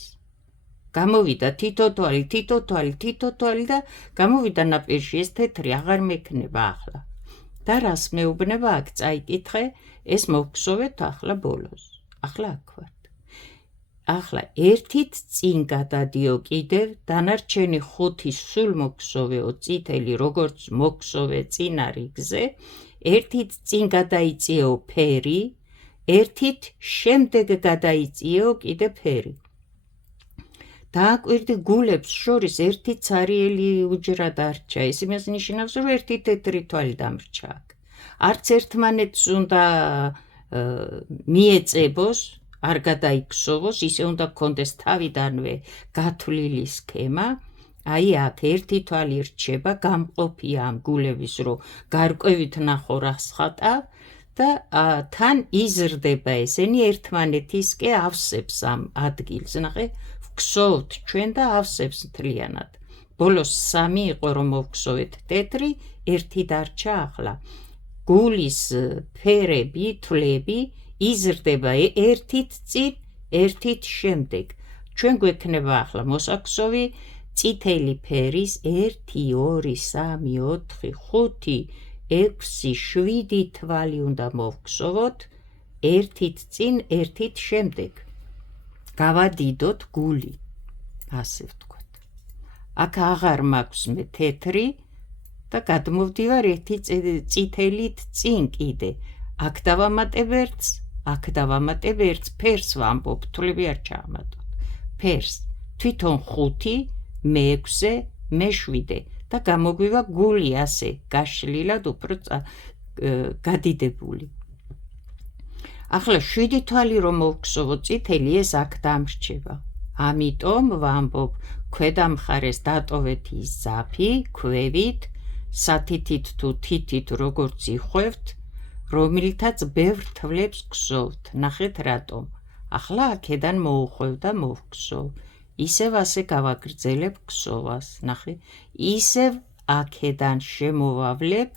გამოვიდა თითო თვალი და გამოვიდა ნაპირში ეს თეთრი აღარ მექნება ახლა. და რას მეუბნება აქ წაიკითხე, ეს მოვგსოვეთ ახლა ბოლოს. ახლა აქ ვართ. ახლა 1-ით წინ გადადიო კიდევ, დანარჩენი 5 სულ მოგსოვეო წითელი, როგორც მოგსოვე წინა რიგზე, 1-ით წინ გადაიწიეო ფერი, 1-ით შემდეგ გადაიწიეო კიდე ფერი. დააკვირდი გულებს შორის 1 ცარიელი უჯრა დარჩა, ეს იმას ნიშნავს, რომ 1 თეთრი თვალი დამრჩა აქ. არც ერთმანეთს უნდა მიეწებოს, არ გადაიქსოვოს, ისე უნდა გქონდეს თავიდანვე გათვლილი სქემა. აი აქ 1 თვალი რჩება, გამყოფია ამ გულების, რომ გარკვევით ნახო რა სხატავ და თან იზრდება ესენი ერთმანეთისკენ ავსებს ამ ადგილს. ნახე, ვგსოვთ ჩვენ და ავსებს მთლიანად. ბოლოს 3 იყო რომ მოვგსოვეთ თეთრი, 1 დარჩა ახლა. გულის ფერები, თვლები იზრდება 1-ით წინ, 1-ით შემდეგ. ჩვენ გვექნება ახლა მოსაქსოვი წითელი ფერის 1, 2, 3, 4, 5, 6, 7 თვალი უნდა მოვგსოვოთ, 1-ით წინ, 1-ით შემდეგ. გავადიდოთ გული, ასე ვთქვათ. აქ აღარ მაქვს მე თეთრი და გადმოვდივარ 1 წითელით წინ კიდე. აქ დავამატებ ერთს, აქ დავამატებ ერთს, ფერს ვამბობ, თვლები არ ჩაამატოთ. ფერს, თვითონ 5, მე-6, მე-7 და გამოგვივა გული ასე, გაშლილად უფრო გადიდებული. ახლა 7 თვალი რომ მოვგსოვო წითელი, ეს აქ დამრჩება. ამიტომ ვამბობ, ქვედა მხარეს დატოვეთ ის ძაფი, ქვევით, სათითით თუ თითით როგორც იხვევთ, რომლითაც ბევრ თვლებს გსოვთ. ნახეთ რატომ. ახლა აქედან მოუხვევ და მოვგსოვ. ისევ ასე გავაგრძელებ გსოვას. ნახე, ისევ აქედან შემოვავლებ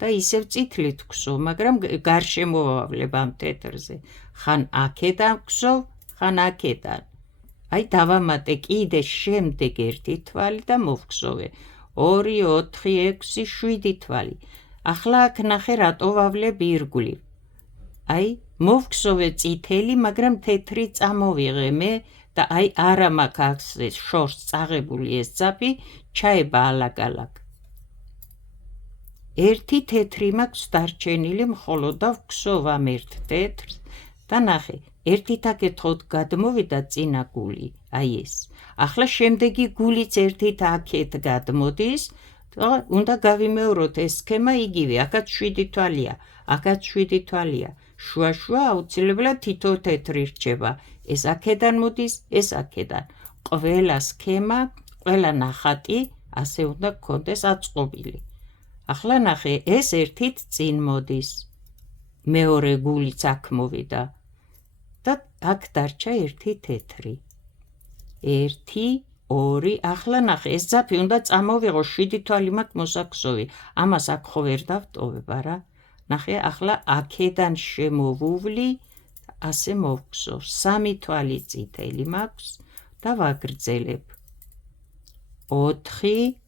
და ისევ წითლით გსოვ, მაგრამ გარშემოვავლებ ამ თეთრზე. ხან აქედან გსოვ, ხან აქედან. აი დავამატე კიდე შემდეგ 1 თვალი და მოვგსოვე. 2, 4, 6, 7 თვალი. ახლა აქ ნახე რატო ვავლებ ირგვლივ. აი მოვგსოვე წითელი, მაგრამ თეთრი წამოვიღე მე და აი არა მაქვს ეს შორს წაღებული ეს ძაფი, ჩაება ალაგ-ალაგ. 1 თეთრი მაქვს დარჩენილი, მხოლოდ და ვგსოვ ამ 1 თეთრს და ნახე, ერთით აკეთხოთ გადმოვიდა წინა გული, აი ეს. ახლა შემდეგი გულიც ერთით აქეთ გადმოდის, უნდა გავიმეოროთ ეს სქემა იგივე, აქაც 7 თვალია, აქაც 7 თვალია. შუა აუცილებლად თითო თეთრი რჩება. ეს აქედან მოდის, ეს აქედან. ყველა სქემა, ყველა ნახატი ასე უნდა გქონდეს აწყობილი. ახლა ნახე, ეს ერთით წინ მოდის. მეორე გულიც აქ მოვიდა და აქ დარჩა 1 თეთრი. 1, 2, ახლა ნახე, ეს ძაფი უნდა წამოვიღო, 7 თვალი მაქვს მოსაგსოვი. ამას აქ ხო ვერ დავტოვებ, არა? ნახე, ახლა აქედან შემოვუვლი, ასე მოვგსოვ. 3 თვალი წითელი მაქვს და ვაგრძელებ. 4,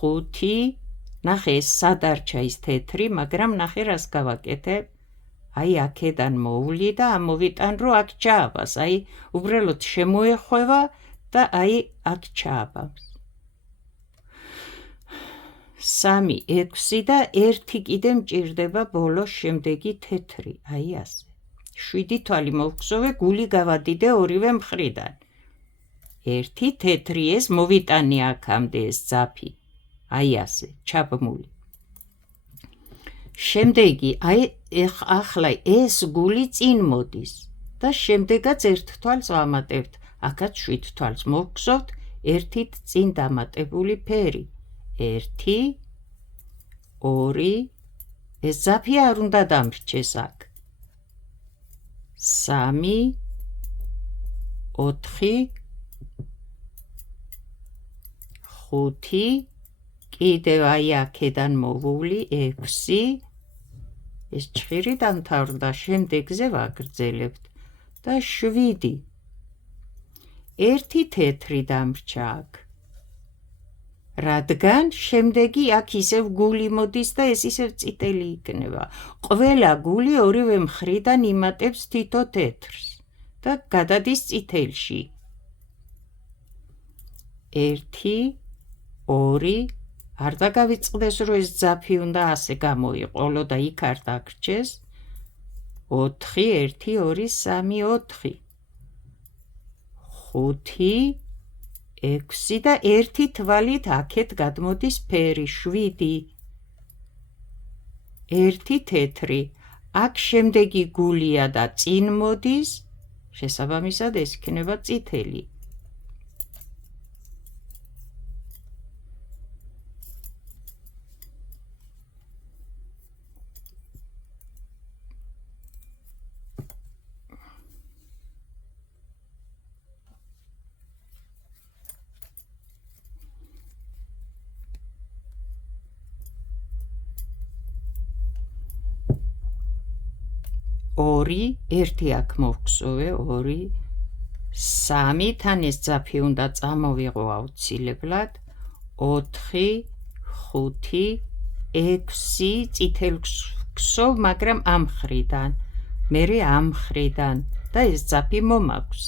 5, ნახე, ეს სადარჩა ის თეთრი, მაგრამ ნახე რას გავაკეთებ. აი აქედან მოვლი და ამოვიტან, რომ აქ ჩააბას. აი უბრალოდ შემოეხვევა და აი აქ ჩააბავს. 3, 6 და 1 კიდე მჭირდება ბოლოს შემდეგი თეთრი. აი ასე. 7 თვალი მოვგსოვე, გული გავადიდე ორივე მხრიდან. 1 თეთრი, ეს მოვიტანე აქამდე ეს ძაფი. აი ასე, ჩაბმული. შემდეგი, აი ახლა ეს გული წინ მოდის და შემდეგაც 1 თვალს ვამატებთ. აქაც 7 თვალს მოვგსოვთ, ერთით წინ დამატებული ფერი. 1, 2, ეს ძაფი არ უნდა დამრჩეს აქ. 3, 4, 5, კიდევ აი აქედან მოვუვლი 6, ეს ჭხირი დამთავრდა, შემდეგზე ვაგრძელებთ და 7. 1 თეთრი დამრჩა აქ. რადგან შემდეგი აქ ისევ გული მოდის და ეს ისევ წითელი იქნება. ყველა გული ორივე მხრიდან იმატებს თითო თეთრს და გადადის წითელში. 1, 2, არ დაგავიწყდეს, რომ ეს ძაფი უნდა ასე გამოიყოლო და იქ არ დაგრჩეს. 4, 1, 2, 3, 4, 5, 6 და 1 თვალით აქეთ გადმოდის ფერი 7. 1 თეთრი, აქ შემდეგი გულია და წინ მოდის, შესაბამისად ეს იქნება წითელი. ორი, 1 აქ მოვგსოვე, 2, 3, თან ეს ძაფი უნდა წამოვიღო აუცილებლად. 4, 5, 6 წითელს ვგსოვ, მაგრამ ამ მხრიდან, მერე ამ მხრიდან და ეს ძაფი მომაქვს.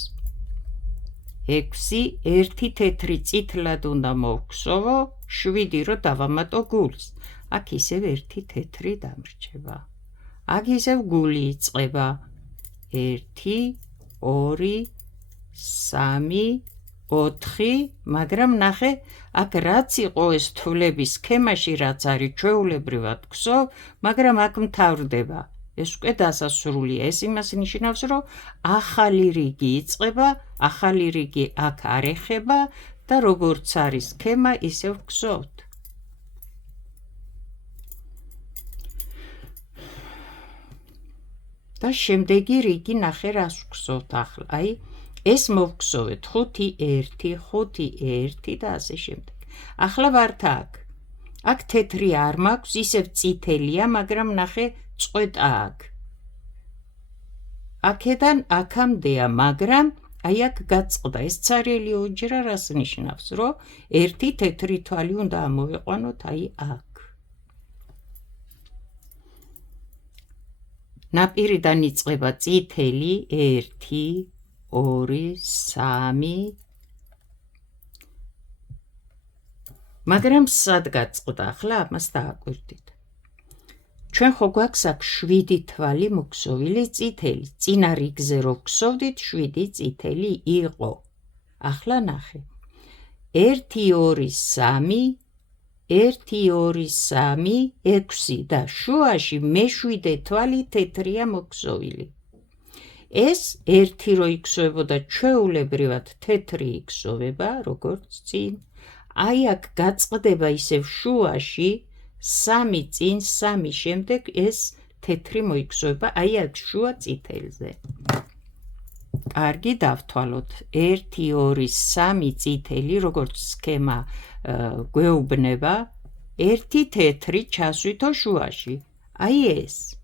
6, 1 თეთრი წითლად უნდა მოვგსოვო, 7 რომ დავამატო გულს. აქ ისევ 1 თეთრი დამრჩება. აქ ისევ გული იწყება. 1, 2, 3, 4, მაგრამ ნახე, აქ რაც იყო ეს თვლების სქემაში, რაც არის ჩვეულებრივად გვსოვ, მაგრამ აქ მთავრდება. ეს უკვე დასასრულია. ეს იმას ნიშნავს, რომ ახალი რიგი იწყება, ახალი რიგი აქ არ ეხება და როგორც არის სქემა, ისევ გვსოვთ. და შემდეგი რიგი ნახე რას გვსოვთ ახლა. აი, ეს მოვგსოვეთ 5, 1, 5, 1 და ასე შემდეგ. ახლა ვართ აქ. აქ თეთრი არ მაქვს, ისევ წითელია, მაგრამ ნახე წყვეტა აქ. აქედან აქამდეა, მაგრამ აი აქ გაწყდა. ეს ცარიელი ოჯრა რას ნიშნავს, რომ ერთი თეთრი თვალი უნდა ამოვიყვანოთ აი აქ. ნაპირიდან იწყება წითელი 1, 2, 3. მაგრამ სად გაწყდა? ახლა ამას დააკვირდით. ჩვენ ხო გვაქვს აქ 7 თვალი მოქსოვილი წითელი. წინა რიგზე რო გვსოვდით 7 წითელი იყო. ახლა ნახე. 1, 2, 3, 1, 2, 3, 6 და შუაში მე-7 თვალი თეთრია მოქსოვილი. ეს 1 რო იქსოვებოდა ჩვეულებრივად თეთრი იქსოვება, როგორც წინ. აი აქ გაწყდება ისევ შუაში 3 წინ 3 შემდეგ ეს თეთრი მოიქსოვება, აი აქ შუა წითელზე. კარგი, დავთვალოთ. 1, 2, 3 წითელი, როგორც სქემა გვეუბნება, 1 თეთრი ჩასვითო შუაში. აი ეს.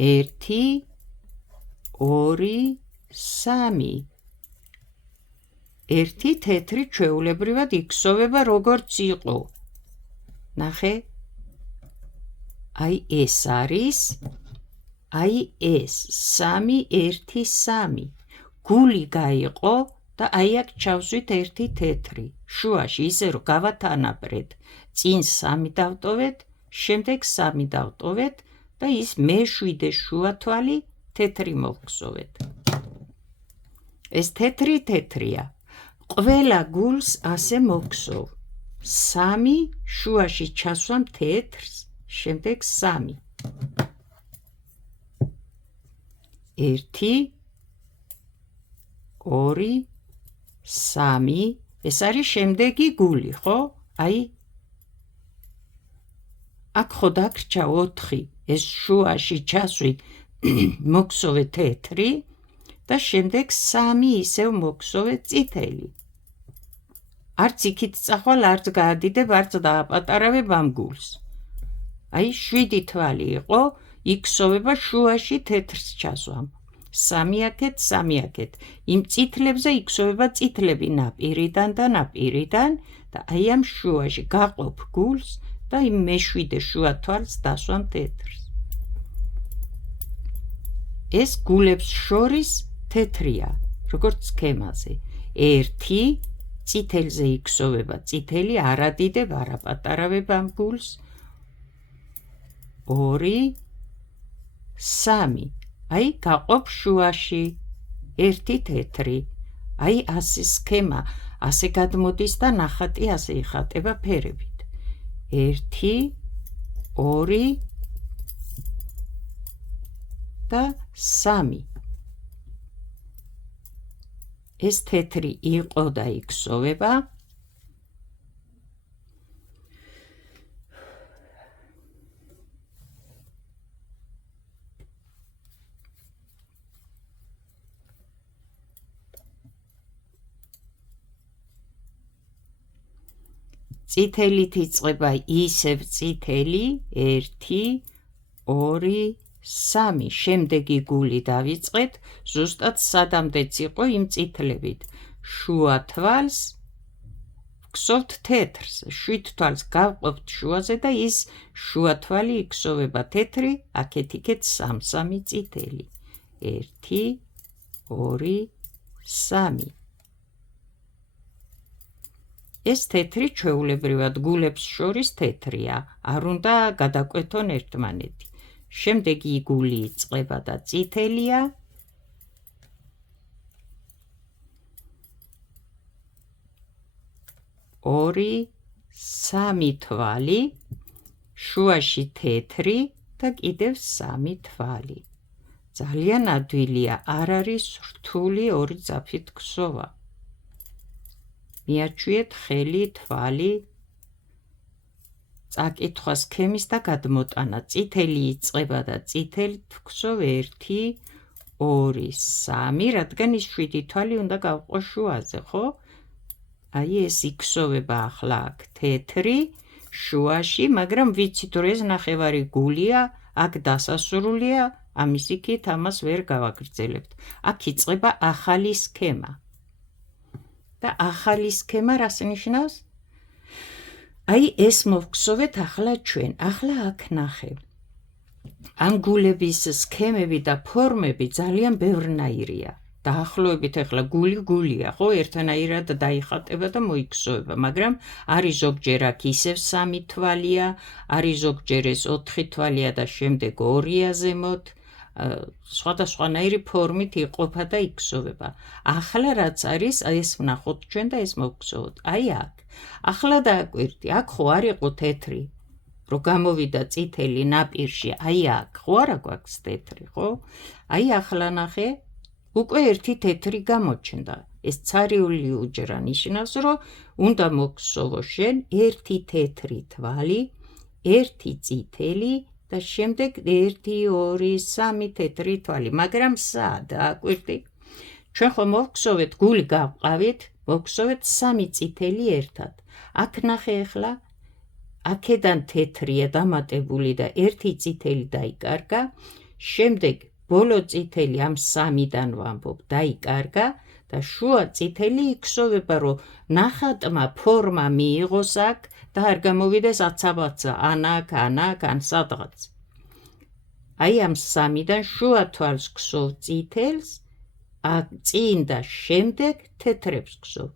1, 2, 3. 1 თეთრი ჩვეულებრივად იქსოვება როგორც იყო. ნახე. აი ეს არის. აი ეს 3, 1, 3. გული გაიყო და აი აქ ჩავსვით 1 თეთრი. შუაში ისე რომ გავათანაბრეთ. წინ 3 დავტოვეთ, შემდეგ 3 დავტოვეთ და ის მე-7 შუა თვალი თეთრი მოვგსოვეთ. ეს თეთრი თეთრია. ყველა გულს ასე მოვგსოვ. 3 შუაში ჩასვამ თეთრს, შემდეგ 3. 1, 2, 3. ეს არის შემდეგი გული, ხო? აი აქ ხო დაგრჩა 4. ეს შუაში ჩასვით მოგსოვე თეთრი და შემდეგ 3 ისევ მოგსოვე წითელი. არც იქით წახვალ, არც გაადიდებ, არც დააპატარავებ ამ გულს. აი 7 თვალი იყო, იქსოვება შუაში თეთრს ჩასვამ. 3 აქეთ, 3 აქეთ. იმ წითლებზე იქსოვება წითლები ნაპირიდან და ნაპირიდან და აი ამ შუაში გაყოფ გულს და იმ მე-7 შუა თვალს დასვამ თეთრს. ეს გულებს შორის თეთრია, როგორც სქემაზე. 1 წითელზე იქსოვება წითელი, არ ადიდებ, არ აპატარავებ ამ გულს. 2, 3. აი გაყოფ შუაში 1 თეთრი. აი ასე სქემა, ასე გადმოდის და ნახატი ასე იხატება ფერებით. 1, 2 და 3. ეს თეთრი იყო და იქსოვება. წითელით იწყება ისევ წითელი 1, 2, 3. შემდეგი გული დავიწყეთ, ზუსტად სადამდეც იყო იმ წითლებით. შუა თვალს ვგსოვთ თეთრს, 7 თვალს გავყოფთ შუაზე და ის შუა თვალი იქსოვება თეთრი, აქეთ-იქეთ 3 წითელი. 1, 2, 3. ეს თეთრი ჩვეულებრივად გულებს შორის თეთრია, არ უნდა გადაკვეთონ ერთმანეთი. შემდეგი გული იწყება და წითელია. 2 3 თვალი შუაში თეთრი და კიდევ 3 თვალი ძალიან ადვილია არ არის რთული ორი ძაფით ქსოვა მიაჩვიეთ ხელი თვალი წაკითხვა სქემის და გადმოტანა წითელი იწყება და წითელი თქვსოვ 1 2 3 რადგან ის 7 თვალი უნდა გავყო შუაზე ხო აი ეს იქსოვება ახლა აქ თეთრი შუაში მაგრამ ვიცით რომ ეს ნახევარი გულია აქ დასასრულია ამის იქით ამას ვერ გავაგრძელებთ აქ იწყება ახალი სქემა და ახალი სქემა რას ნიშნავს აი ეს მოვგზავნეთ ახლა ჩვენ ახლა აქ ნახე ამ გულების სქემები და ფორმები ძალიან ბევრნაირია დაახლოებით ახლა გულია ხო ერთნაირად დაიხატება და მოიქსოვება მაგრამ არის ზოგჯერ აქ ისევ 3 თვალია არის ზოგჯერ ეს 4 თვალია და შემდეგ 2-ია ზემოთ სხვადასხვანაირი ფორმით იყოფა და იქსოვება ახლა რაც არის ეს ვნახოთ ჩვენ და ეს მოვგზავნოთ აი აქ ახლა დააკვირდი აქ ხო არ იყო თეთრი რომ გამოვიდა წითელი ნაპირში აი აქ ხო არა გვაქვს თეთრი ხო აი ახლა ნახე უკვე ერთი თეთრი გამოჩნდა ეს ცარიული უჯრა ნიშნავს რომ უნდა მოგსოვო შენ ერთი თეთრი თვალი ერთი წითელი და შემდეგ 1 2 3 თეთრი თვალი მაგრამ სად აკვირდი ჩვენ ხომ მოვგზავნეთ გული გავყავით მოგსოვეთ 3 წითელი ერთად აქ ნახე ახლა აქედან თეთრია დამატებული და ერთი წითელი დაიკარგა შემდეგ ბოლო წითელი ამ 3-დან ვამბობ დაიკარგა და შუა წითელი იქსოვება რომ ნახატმა ფორმა მიიღოს აქ და არ გამოვიდეს აცაბაცა ან სადღაც აი ამ 3-დან შუა თვალს ქსოვ წითელს წინ და შემდეგ თეთრებს ქსოვ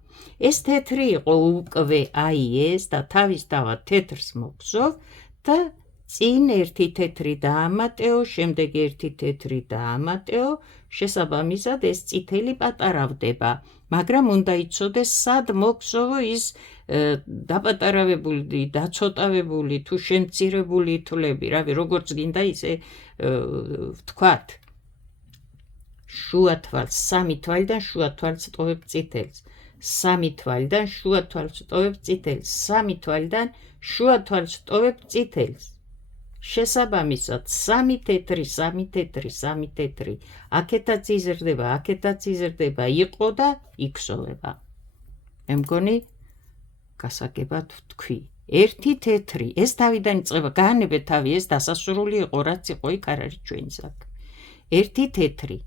ეს თეთრი იყო უკვე აი ეს და თავისთავად თეთრს მოგსოვ და წინ ერთი თეთრი დაამატეო, შემდეგ ერთი თეთრი დაამატეო, შესაბამისად ეს წითელი პატარავდება, მაგრამ უნდა იცოდეს სად მოგსოვო ის დაპატარავებული, დაცოტავებული თუ შემცირებული თვლები, რავი, როგორც გინდა ისე ვთქვათ. შუა თვალს, 3 თვალიდან შუა თვალს ტოვებ წითელს, 3 თვალიდან შუა თვალს ტოვებ წითელს, 3 თვალიდან შუა თვალს ტოვებ წითელს. შესაბამისად 3 თეთრი, 3 თეთრი, 3 თეთრი, აქეთაც იზრდება, აქეთაც იზრდება, იყო და იქსოვება. მე მგონი გასაგებად ვთქვი. ერთი თეთრი, ეს თავიდან იწყება, გაანებეთ თავი, ეს დასასრული იყო, რაც იყო იქ არ არის ჩვენს აქ. ერთი თეთრი.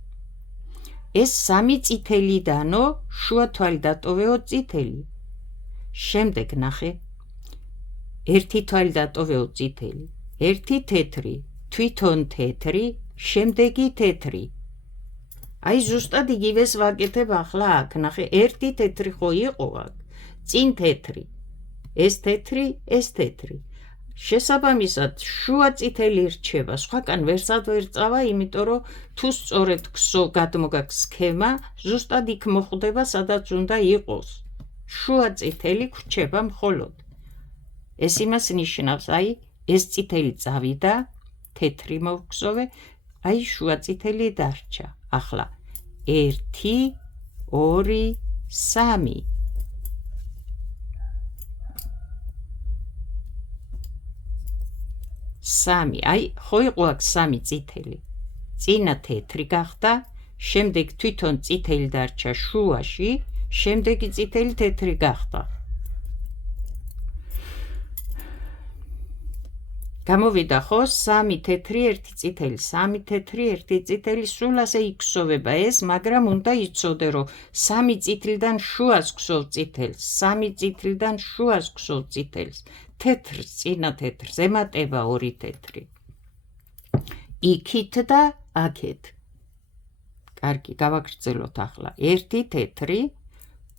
ეს 3 წითელიდანო, შუა თვალი დატოვეო წითელი. შემდეგ ნახე. ერთი თვალი დატოვეო წითელი. ერთი თეთრი, თვითონ თეთრი, შემდეგი თეთრი. აი ზუსტად იგივეს ვაკეთებ ახლა აქ, ნახე, ერთი თეთრი ხო იყო აქ, წინ თეთრი, ეს თეთრი, ეს თეთრი. შესაბამისად, შუა წითელი რჩება, სხვაკან ვერსად ვერ წავა, იმიტომ რომ თუ სწორედ გადმოგაქვს სქემა, ზუსტად იქ მოხვდება, სადაც უნდა იყოს. შუა წითელი რჩება მხოლოდ. ეს იმას ნიშნავს, აი ეს წითელი წავიდა, თეთრი მოვგზოვე, აი შუა წითელი დარჩა. ახლა 1 2 3 3 აი ხო იყო აქ 3 წითელი. წინა თეთრი გახდა, შემდეგ თვითონ წითელი დარჩა შუაში, შემდეგი წითელი თეთრი გახდა. გამოვიდა ხო 3 თეთრი 1 წითელი 3 თეთრი 1 წითელი სულ ასე იქსოვება ეს მაგრამ უნდა იცოდე რომ 3 წითლიდან შუას ქსოვ წითელს 3 წითლიდან შუას ქსოვ წითელს თეთრს წინა თეთრს ემატება 2 თეთრი იქით და აქეთ კარგი გავაგრძელოთ ახლა 1 თეთრი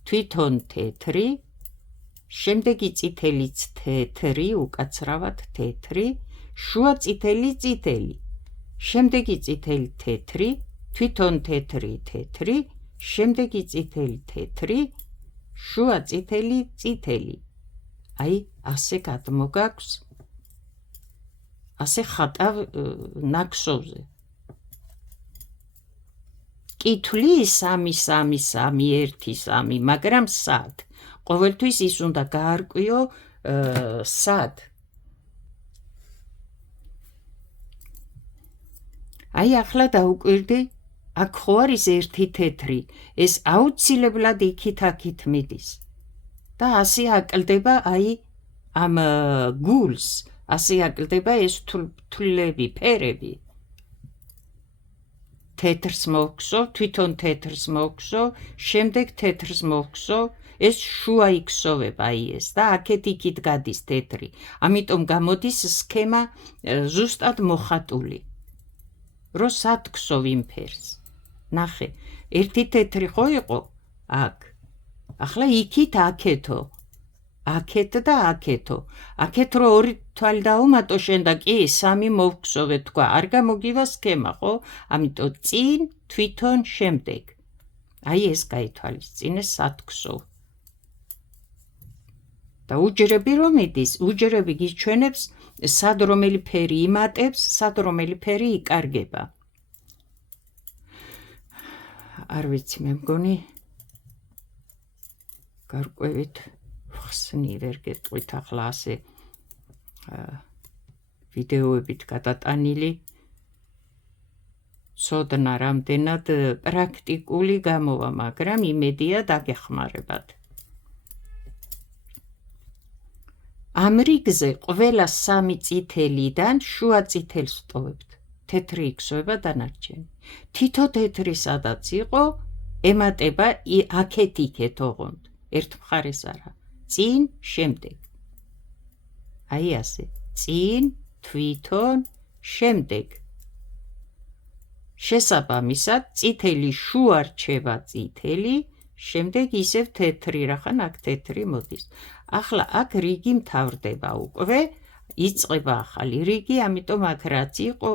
თვითონ თეთრი შემდეგი წითელიც თეთრი, უკაცრავად თეთრი, შუა წითელი წითელი, შემდეგი წითელი თეთრი, თვითონ თეთრი თეთრი, შემდეგი წითელი თეთრი, შუა წითელი წითელი, აი ასე გადმოგაქვს ასე ხატავ ნაკსოვზე კითვლის 3-3-3-1-3 მაგრამ სად ყოველთვის ის უნდა გაარკვიო სად აი ახლა დაუკვირდი აქ ხო არის ერთი თეთრი ეს აუცილებლად იქით-აქით მიდის და ასე აკლდება აი ამ გულს ასე აკლდება ეს თვლები ფერები თეთრს მოგხსოვ თვითონ თეთრს მოგხსოვ შემდეგ თეთრს მოგხსოვ ეს შუა იქსოვება აი ეს და აქეთ იქით გადის თეთრი ამიტომ გამოდის სქემა ზუსტად მოხატული რო სად გსოვ იმ ფერს ნახე ერთი თეთრი ხო იყო აქ ახლა იქით აქეთო აქეთ და აქეთო აქეთ რო ორი თვალი დაუმატო შენ და კი სამი მოვგსოვე თქვა არ გამოგივა სქემა ხო ამიტომ წინ თვითონ შემდეგ აი ეს გაითვალისწინე სად გსოვ და უჯრები რომ მიდის უჯრები გიჩვენებს სად რომელი ფერი იმატებს სად რომელი ფერი იკარგება არ ვიცი მე მგონი გარკვევით ხსნი ვერ გეტყვით ახლა ასე ვიდეოებით გადატანილი ცოდნა რამდენად პრაქტიკული გამოვა მაგრამ იმედია დაგეხმარებათ ამ რიგზე ყველა სამი წითელიდან შუა წითელს ვტოვებთ თეთრი იქსოვება დანარჩენი თითო თეთრი სადაც იყო ემატება აქეთ იქეთ ოღონდ ერთ მხარეს არა წინ შემდეგ აი ასე წინ თვითონ შემდეგ შესაბამისად წითელი შუა რჩება წითელი შემდეგ ისევ თეთრი რახან აქ თეთრი მოდის ახლა აქ რიგი მთავრდება უკვე იწყება ახალი რიგი ამიტომ აქ რაც იყო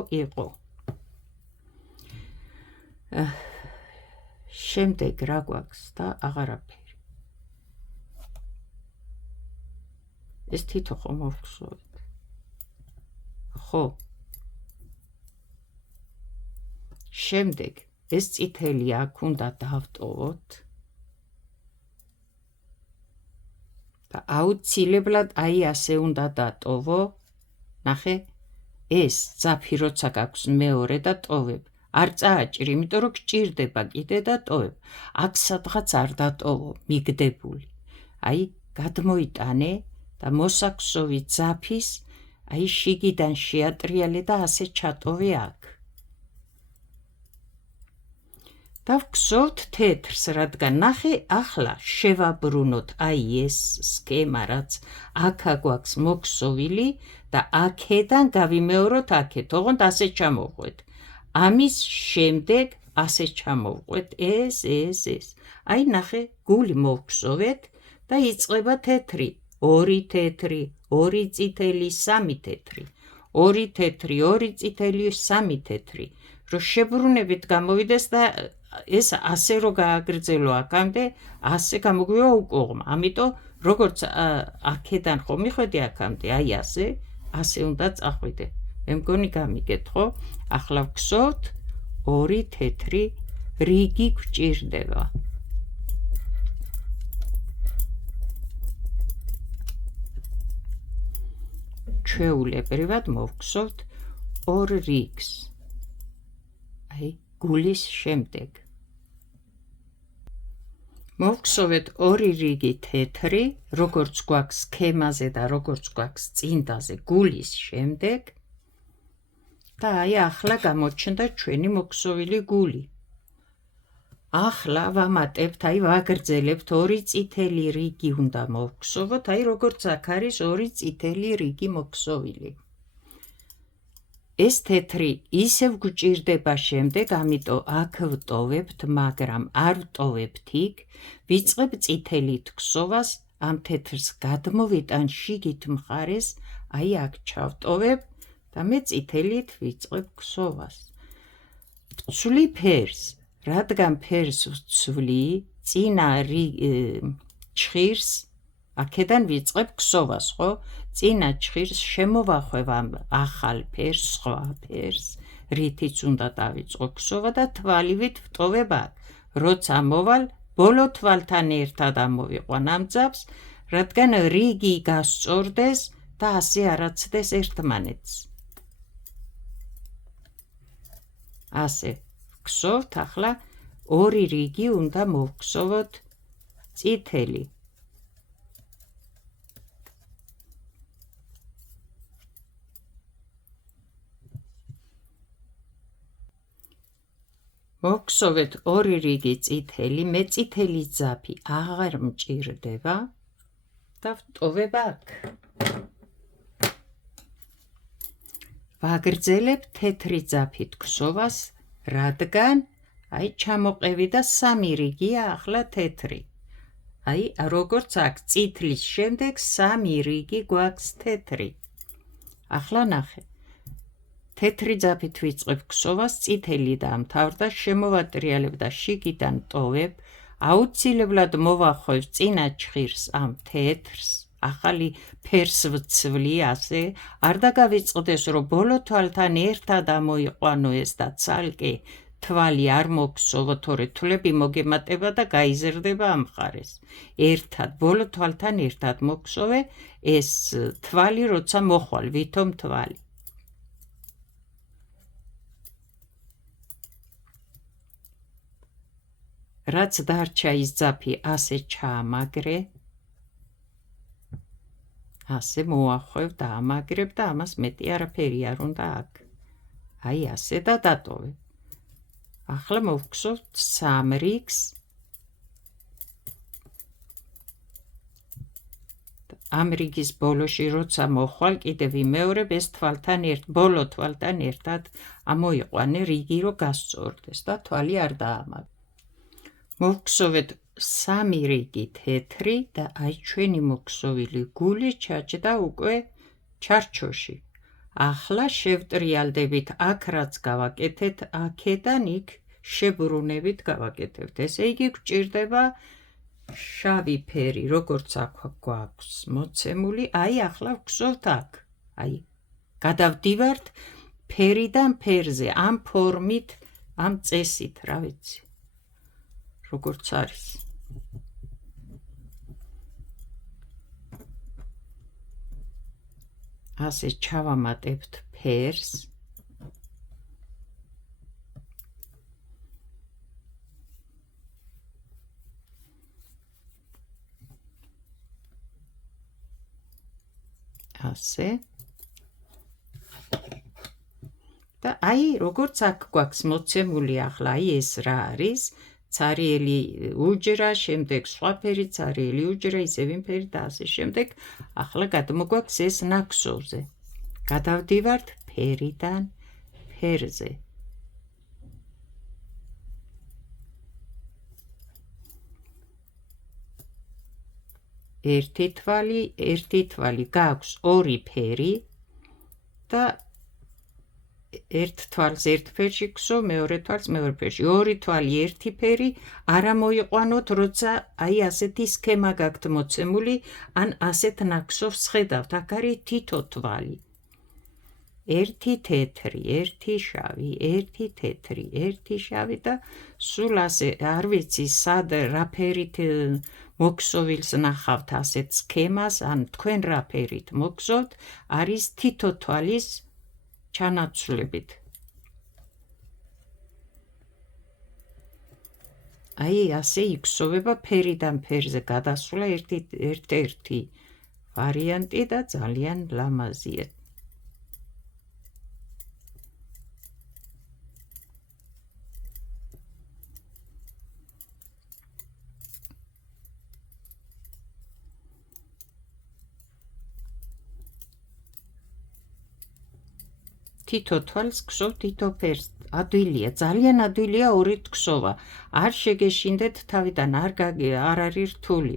შემდეგ რა გვაქვს და აღარაფერი ეს თითო ხომ მოვხსოვეთ ხო შემდეგ ეს წითელი აქ უნდა დავტოვოთ და აუცილებლად აი ასე უნდა დატოვო ნახე ეს ძაფი როცა გაქვს მეორე და ტოვებ არ წააჭრი იმიტომ რომ გჭირდება კიდე და ტოვებ აქ სადღაც არ დატოვო მიგდებული აი გადმოიტანე და მოსაქსოვი ძაფის აი შიგიდან შეატრიალე და ასე ჩატოვე აქ და ვგსოვთ თეთრს რადგან ნახე ახლა შევაბრუნოთ აი ეს სქემა რაც აქა გვაქვს მოგსოვილი და აქედან გავიმეოროთ აქეთ ოღონდ ასე ჩამოვყვეთ ამის შემდეგ ასე ჩამოვყვეთ ეს აი ნახე გული მოვგსოვეთ და იწყება თეთრი ორი თეთრი ორი წითელი სამი თეთრი ორი თეთრი ორი წითელი სამი თეთრი რო შებრუნებით გამოვიდეს და ეს ასე რო გააგრძელო აქამდე ასე გამოგვივა უკუღმა ამიტომ როგორც აქედან ხო მიხვედი აქამდე აი ასე უნდა წახვიდე მე მგონი გამიგეთ ხო ახლა ვგსოვთ ორი თეთრი რიგი გვჭირდება ჩვეულებრივად მოვგსოვთ ორ რიგს აი გულის შემდეგ მოვგსოვეთ ორი რიგი თეთრი როგორც გვაქვს სქემაზე და როგორც გვაქვს წინდაზე გულის შემდეგ და აი ახლა გამოჩნდა ჩვენი მოგსოვილი გული ახლა ვამატებთ აი ვაგრძელებთ ორი წითელი რიგი უნდა მოვგსოვოთ აი როგორც აქ არის ორი წითელი რიგი მოგსოვილი ეს თეთრი ისევ გვჭირდება შემდეგ ამიტომ აქ ვტოვებთ მაგრამ არ ვტოვებთ იქ ვიწყებ წითელით ქსოვას ამ თეთრს გადმოვიტან შიგით მხარეს აი აქ ჩავტოვებ და მე წითელით ვიწყებ ქსოვას ვცვლი ფერს რადგან ფერს ვცვლი წინა ჩხირს აქედან ვიწყებ ქსოვას, ხო? წინა ჭხირს შემოვახვევ ამ ახალ ფერს, სხვა ფერს, რითიც უნდა დავიწყო ქსოვა და თვალივით ვტოვებ აქ. როცა მოვალ, ბოლო თვალთან ერთად ამოვიყვან ამ ძაბს, რადგან რიგი გასწორდეს და ასე არაცდეს ერთმანეთს. ასე ვქსოვთ, ახლა ორი რიგი უნდა მოვქსოვოთ წითელი. მოვქსოვეთ ორი რიგი წითელი, მე წითელი ძაფი აღარ მჭირდება და ვტოვებ აქ. ვაგრძელებ თეთრი ძაფით ქსოვას, რადგან ჩამოყევი და სამი რიგია ახლა თეთრი. როგორც აქ წითლის შემდეგ სამი რიგი გვაქვს თეთრი. ახლა ნახე. თეთრი ძაფით ვიწყებ ქსოვას, წითელი დაამთავრდა, შემოვატრიალებ და შიგიდან ტოვებ, აუცილებლად მოვახვევ წინა ჭხირს ამ თეთრს, ახალი ფერს ვცვლი ასე, არ დაგავიწყდეს, რომ ბოლო თვალთან ერთად ამოიყვანო ეს და ცალკე თვალი არ მოგსოვო, თორე თვლები მოგემატება და გაიზრდება ამ მხარეს. ერთად, ბოლო თვალთან ერთად მოგსოვე ეს თვალი, როცა მოხვალ, ვითომ თვალი. რაც დარჩა ის ძაფი ასე ჩაამაგრე, ასე მოახვევ და ამაგრებ და ამას მეტი არაფერი არ უნდა აქ. ასე და დატოვე. ახლა მოვხსოვთ სამ რიგს. ამ რიგის ბოლოში როცა მოხვალ, კიდევ ვიმეორებ ეს ბოლო თვალთან ერთად ამოიყვანე რიგი, რომ გასწორდეს და თვალი არ დაამაგრე. მოვხსოვეთ სამი რიგი თეთრი და ჩვენი მოგხსოვილი გული ჩაჯდა უკვე ჩარჩოში. ახლა შევტრიალდებით აქ რაც გავაკეთეთ, აქედან იქ შებრუნებით გავაკეთებთ. ესე იგი გვჭირდება შავი ფერი, როგორც აქ გვაქვს მოცემული, ახლა ვხსოვთ აქ. გადავდივართ ფერიდან ფერზე, ამ ფორმით, ამ წესით, რა ვიცი. როგორც არის. ასე ჩავამატებთ ფერს. ასე. და როგორც აქ გვაქვს მოცემული ახლა ეს რა არის? ცარიელი უჯრა, შემდეგ სხვა ფერი, ცარიელი უჯრა, ისევ იმ ფერი და ასე შემდეგ. ახლა გადმოგვაქვს ეს ნაქსოვზე. გადავდივართ ფერიდან ფერზე. ერთი თვალი გაქვს ორი ფერი და ერთ თვალს ერთ ფერში ქსოვ, მეორე თვალს მეორე ფერში. ორი თვალი ერთი ფერი არ ამოიყვანოთ, როცა ასეთი სქემა გაქვთ მოცემული, ან ასეთ ნაქსოვს ხედავთ. აქ არის თითო თვალი. ერთი თეთრი, ერთი შავი, ერთი თეთრი, ერთი შავი და სულ ასე, არ ვიცი, სად რა ფერით მოგსოვილს ნახავთ ასეთ სქემას, ან თქვენ რა ფერით მოგსოვთ, არის თითო თვალის ჩანაცვლებით. ასე იქსოვება ფერიდან ფერზე გადასვლა ერთ-ერთი ვარიანტი და ძალიან ლამაზია. თითო თვალს ქსოვ, თითო ფერს. ადვილია, ძალიან ადვილია ორით ქსოვა. არ შეგეშინდეთ თავიდან, არ არის რთული.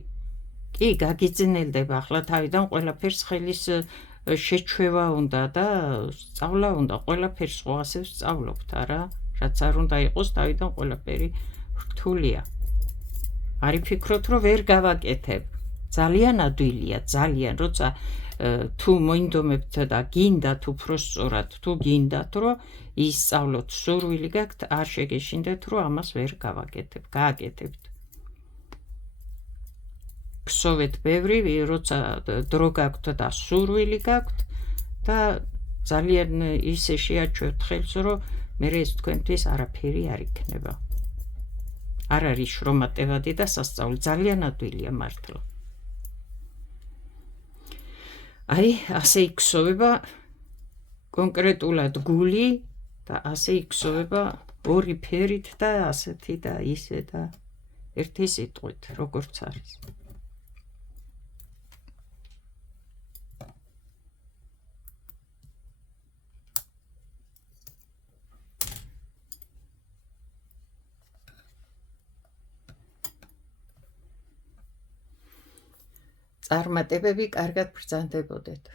კი, გაგიძნელდება, ახლა თავიდან ყველაფერს ხელის შეჩვევა უნდა და სწავლა უნდა, ყველაფერს ხო ასე ვსწავლობთ, არა? რაც არ უნდა იყოს, თავიდან ყველაფერი რთულია. არ იფიქროთ, რომ ვერ გავაკეთებ. ძალიან ადვილია, ძალიან, როცა თუ მოინდომებთ და გინდათ უпроსწორად, თუ გინდათ, რომ ისწავლოთ, სურვილი გაქვთ, არ შეგეშინდეთ, რომ ამას ვერ გააკეთებთ. გსოვეთ ბევრი, როცა დრო გაქვთ და სურვილი გაქვთ და ძალიან ისე შეაჩვევთ ხელს, რომ მე ეს თქვენთვის არაფერი არ იქნება. არ არის შრომატევადი და სასწაული, ძალიან ადვილია მართლა. აი, ასე იქსოვება კონკრეტულად გული და ასე იქსოვება ორი ფერით და ასეთი და ისე და ერთი სიტყვით, როგორც არის. წარმატებები კარგად ბრძანდებოდეთ.